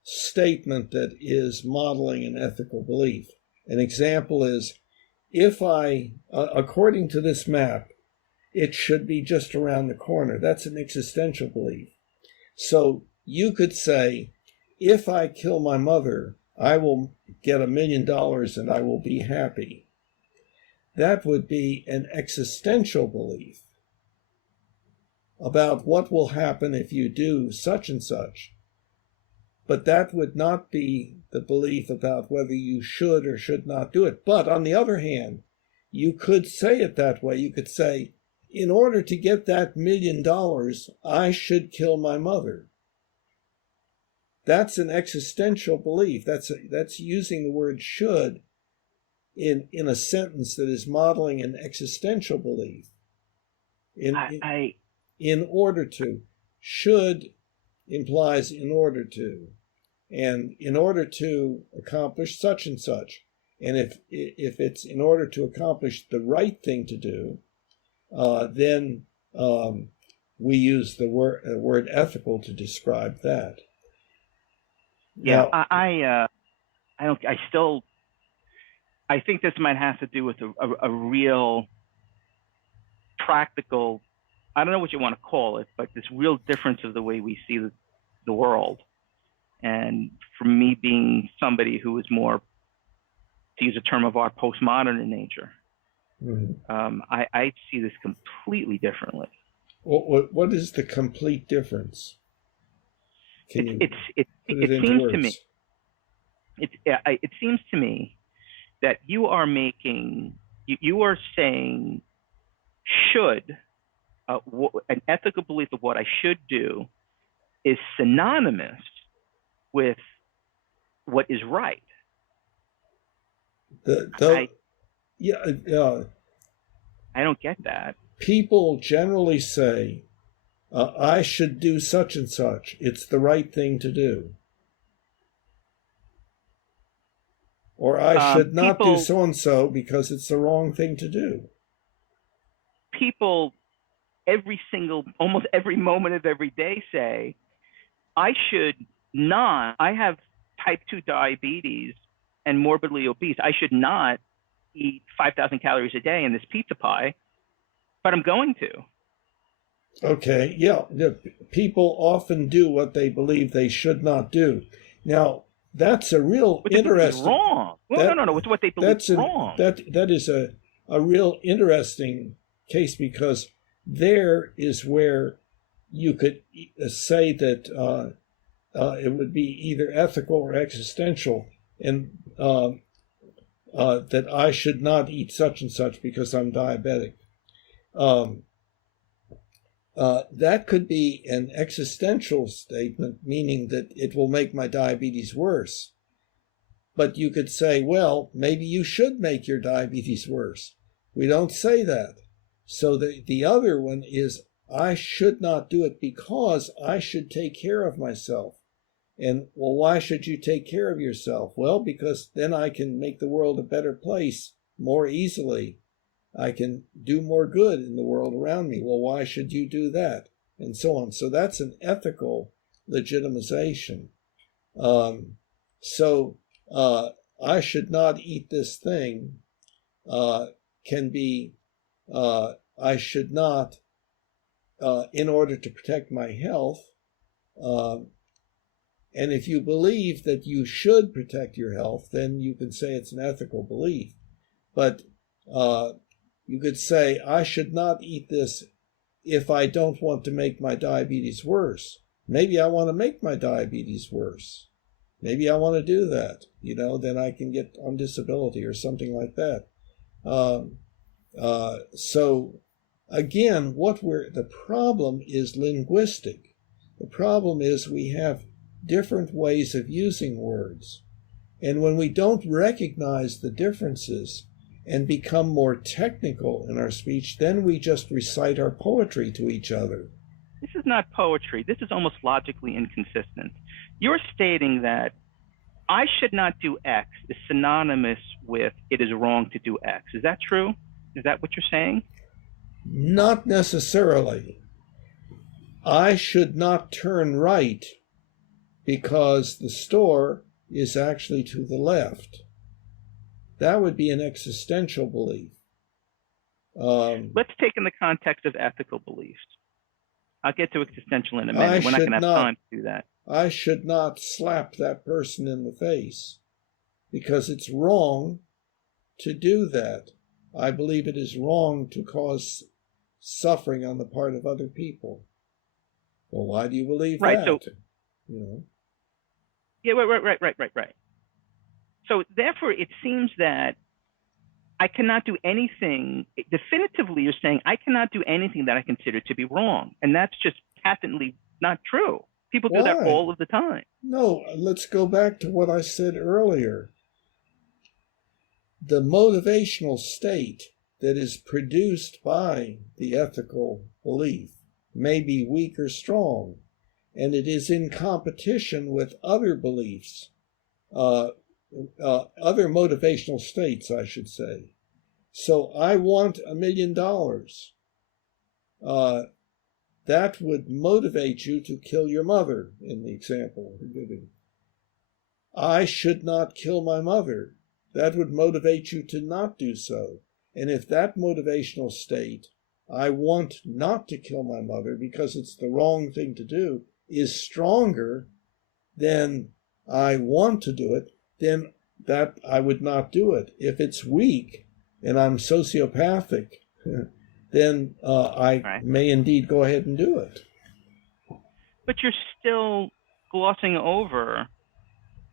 statement that is modeling an ethical belief. An example is, if according to this map, it should be just around the corner. That's an existential belief. So you could say, if I kill my mother, I will get $1 million and I will be happy. That would be an existential belief about what will happen if you do such and such. But that would not be the belief about whether you should or should not do it. But on the other hand, you could say it that way. You could say, in order to get that $1 million, I should kill my mother. That's an existential belief. That's using the word should in a sentence that is modeling an existential belief. In order to. Should implies in order to. and in order to accomplish such and such, and if it's in order to accomplish the right thing to do, then we use the word ethical to describe that. Yeah, now, I think this might have to do with a real practical, I don't know what you want to call it, but this real difference of the way we see the world. And for me, being somebody who is more, to use a term of art, postmodern in nature, I see this completely differently. What is the complete difference? It seems to me. It seems to me that you are saying should, an ethical belief of what I should do is synonymous with what is right. I don't get that. People generally say, I should do such and such. It's the right thing to do. Or I should not do so and so because it's the wrong thing to do. People almost every moment of every day say, I have type 2 diabetes and morbidly obese. I should not eat 5,000 calories a day in this pizza pie, but I'm going to. Okay, yeah. People often do what they believe they should not do. Now, that's a real interesting. Wrong. No. It's what they believe is wrong. That is a real interesting case, because there is where you could say that it would be either ethical or existential, and that I should not eat such and such because I'm diabetic. That could be an existential statement, meaning that it will make my diabetes worse. But you could say, well, maybe you should make your diabetes worse. We don't say that. So the other one is, I should not do it because I should take care of myself. And, well, why should you take care of yourself? Well, because then I can make the world a better place more easily. I can do more good in the world around me. Well, why should you do that? And so on. So that's an ethical legitimization. I should not eat this thing can be, I should not, in order to protect my health. And if you believe that you should protect your health, then you can say it's an ethical belief. But you could say, I should not eat this if I don't want to make my diabetes worse. Maybe I want to make my diabetes worse. Maybe I want to do that. Then I can get on disability or something like that. So again, the problem is linguistic. The problem is we have different ways of using words. And when we don't recognize the differences and become more technical in our speech, then we just recite our poetry to each other. This is not poetry. This is almost logically inconsistent. You're stating that I should not do X is synonymous with it is wrong to do X. Is that true? Is that what you're saying? Not necessarily. I should not turn right because the store is actually to the left. That would be an existential belief. Let's take in the context of ethical beliefs. I'll get to existential in a minute. We're not going to have time to do that. I should not slap that person in the face because it's wrong to do that. I believe it is wrong to cause suffering on the part of other people. Well, why do you believe that? So, Yeah, right. So therefore, it seems that I cannot do anything. Definitively, you're saying I cannot do anything that I consider to be wrong. And that's just patently not true. People do that all of the time. No, let's go back to what I said earlier. The motivational state that is produced by the ethical belief may be weak or strong. and it is in competition with other beliefs, other motivational states, I should say. So I want $1 million. That would motivate you to kill your mother, in the example we're giving. I should not kill my mother. That would motivate you to not do so. And if that motivational state, I want not to kill my mother because it's the wrong thing to do, is stronger than I want to do it, then that I would not do it. If it's weak and I'm sociopathic, then I may indeed go ahead and do it. But you're still glossing over,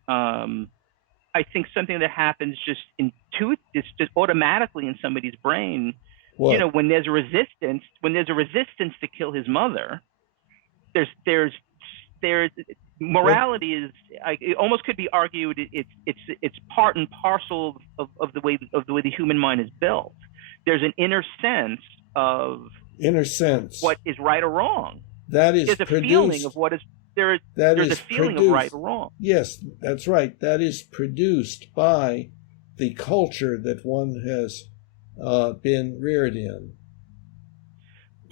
I think, something that happens just it's just automatically in somebody's brain. What? You know, when there's a resistance to kill his mother, there's morality is, it almost could be argued, it's part and parcel of the way the human mind is built. There's an inner sense of what is right or wrong. That is there's a produced, feeling of what is there. There's a feeling of right or wrong. Yes, that's right. That is produced by the culture that one has been reared in.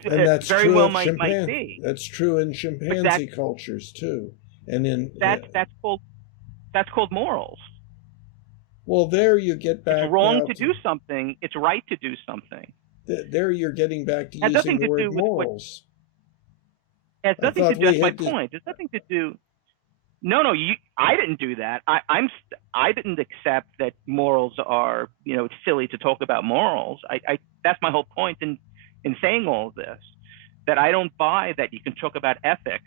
And that's very true well of might be. That's true in chimpanzee cultures too. And in that's called morals. Well, there you get back. It's wrong to do something. It's right to do something. There you're getting back to using the word morals. It has nothing to do. That's my point. There's nothing to do. No. I didn't do that. I didn't accept that morals are. It's silly to talk about morals. That's my whole point in saying all of this. That I don't buy that you can talk about ethics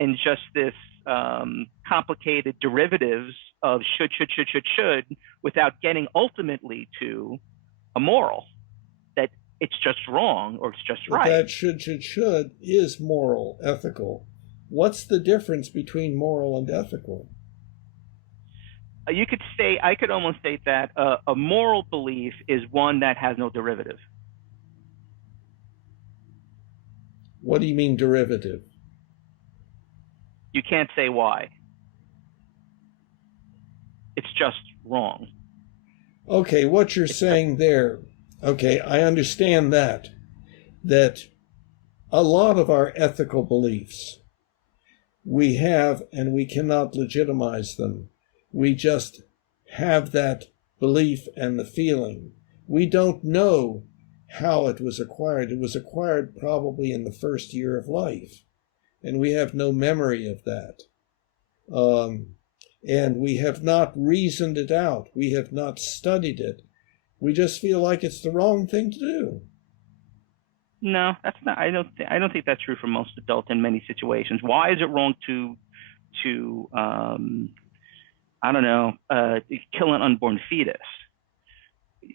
in just this complicated derivatives of should without getting ultimately to a moral. That it's just wrong or it's just right. That should is moral, ethical. What's the difference between moral and ethical? I could almost state that a moral belief is one that has no derivative. What do you mean derivative? You can't say why. It's just wrong. Okay, what you're saying there, okay, I understand that a lot of our ethical beliefs we have and we cannot legitimize them. We just have that belief and the feeling. We don't know how it was acquired. It was acquired probably in the first year of life, and we have no memory of that. And we have not reasoned it out. We have not studied it. We just feel like it's the wrong thing to do. No, that's not. I don't think that's true for most adults in many situations. Why is it wrong to kill an unborn fetus?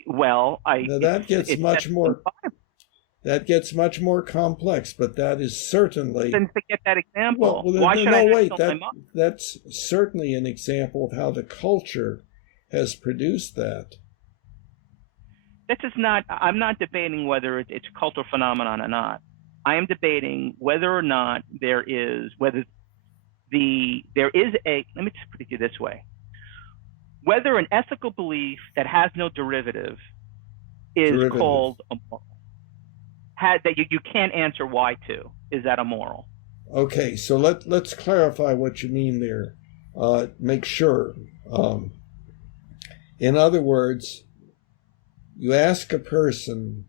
Well, that gets much more complex, but that is certainly. Then forget that example. Well, why should I wait? kill my mom? That's certainly an example of how the culture has produced that. This is not. I'm not debating whether it's a cultural phenomenon or not. I am debating whether or not there is a. Let me just put it this way: whether an ethical belief that has no derivative is called a moral. That you can't answer why to. Is that a moral? Okay, so let's clarify what you mean there. Make sure. In other words, you ask a person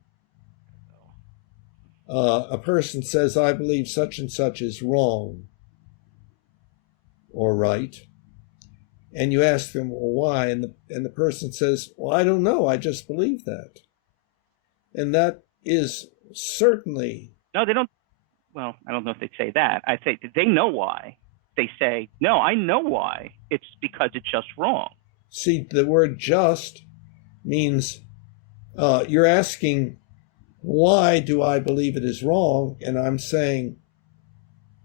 says, I believe such and such is wrong or right. And you ask them, well, why? And the person says, well, I don't know. I just believe that. And that is certainly... No, they don't. Well, I don't know if they say that. I say, they know why. They say, no, I know why. It's because it's just wrong. See, the word just means you're asking, why do I believe it is wrong? And I'm saying,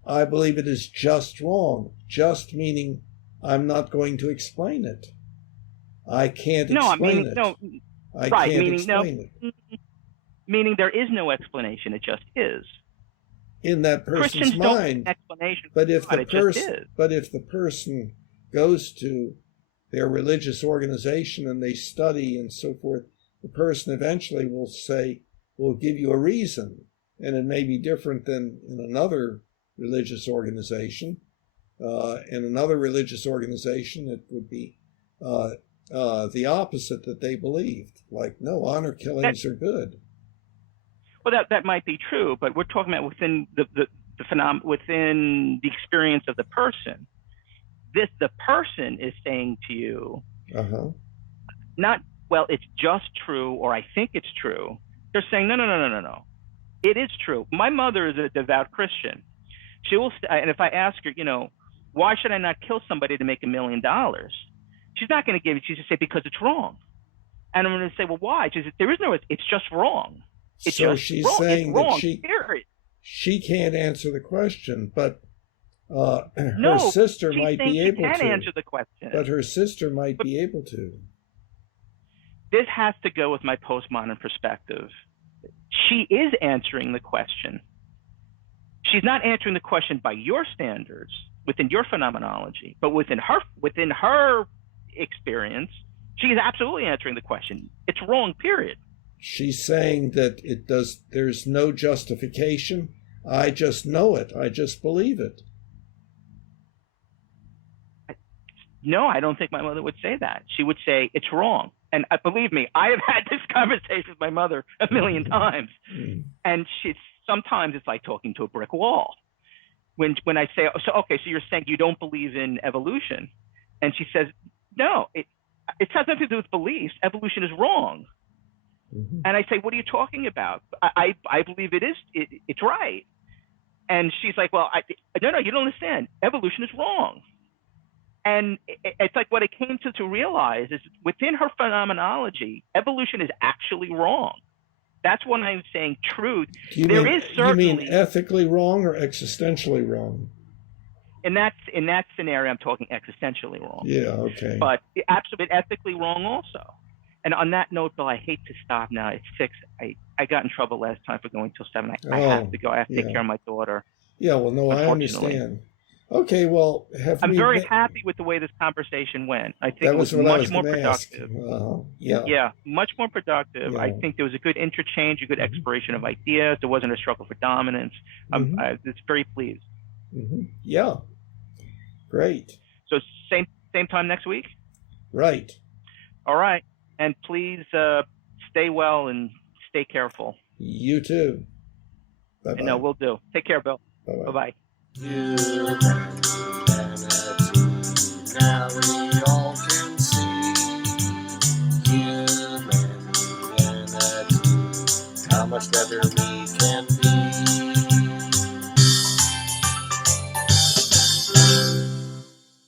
I believe it is just wrong. Just meaning I'm not going to explain it. I can't explain it. I can't explain it. Meaning there is no explanation. It just is. in that person's Christians don't mind. have an explanation But if for God, the person goes to their religious organization and they study and so forth, the person eventually will give you a reason, and it may be different than in another religious organization. In another religious organization, it would be the opposite that they believed, like, no, honor killings are good. Well, that might be true, but we're talking about within the within the experience of the person. The person is saying to you, not, well, it's just true, or I think it's true. They're saying, no. It is true. My mother is a devout Christian. She will, and if I ask her, why should I not kill somebody to make $1 million? She's not going to give it. She's going to say, because it's wrong. And I'm going to say, well, why? She says, there is no, it's just wrong. It's so just she's wrong. saying it's wrong, that period. She can't answer the question, but her sister might be able to. She can answer the question. But her sister might be able to. This has to go with my postmodern perspective. She is answering the question. She's not answering the question by your standards, within your phenomenology, but within her experience, she is absolutely answering the question. It's wrong, period. She's saying that there's no justification. I just know it. I just believe it. No, I don't think my mother would say that. She would say it's wrong. And believe me, I have had this conversation with my mother a million times. And sometimes it's like talking to a brick wall. When I say, so you're saying you don't believe in evolution? And she says, no, it has nothing to do with beliefs. Evolution is wrong. And I say, what are you talking about? I believe it's right. And she's like, well, no, you don't understand. Evolution is wrong. And it's like what I came to realize is within her phenomenology, evolution is actually wrong. That's when I'm saying truth. You mean ethically wrong or existentially wrong? In that scenario, I'm talking existentially wrong. Yeah, okay. But absolutely ethically wrong also. And on that note, Bill, I hate to stop now. It's 6. I got in trouble last time for going till 7. I have to go. I have to take care of my daughter. Yeah, well, no, I understand. Okay, well, I'm very happy with the way this conversation went. I think it was much more productive. Yeah, much more productive. Yeah. I think there was a good interchange, a good exploration of ideas. There wasn't a struggle for dominance. I'm very pleased. Yeah, great. So same time next week? Right. All right. And please stay well and stay careful. You too. Bye-bye. No, we'll do. Take care, Bill. Bye-bye. Bye-bye.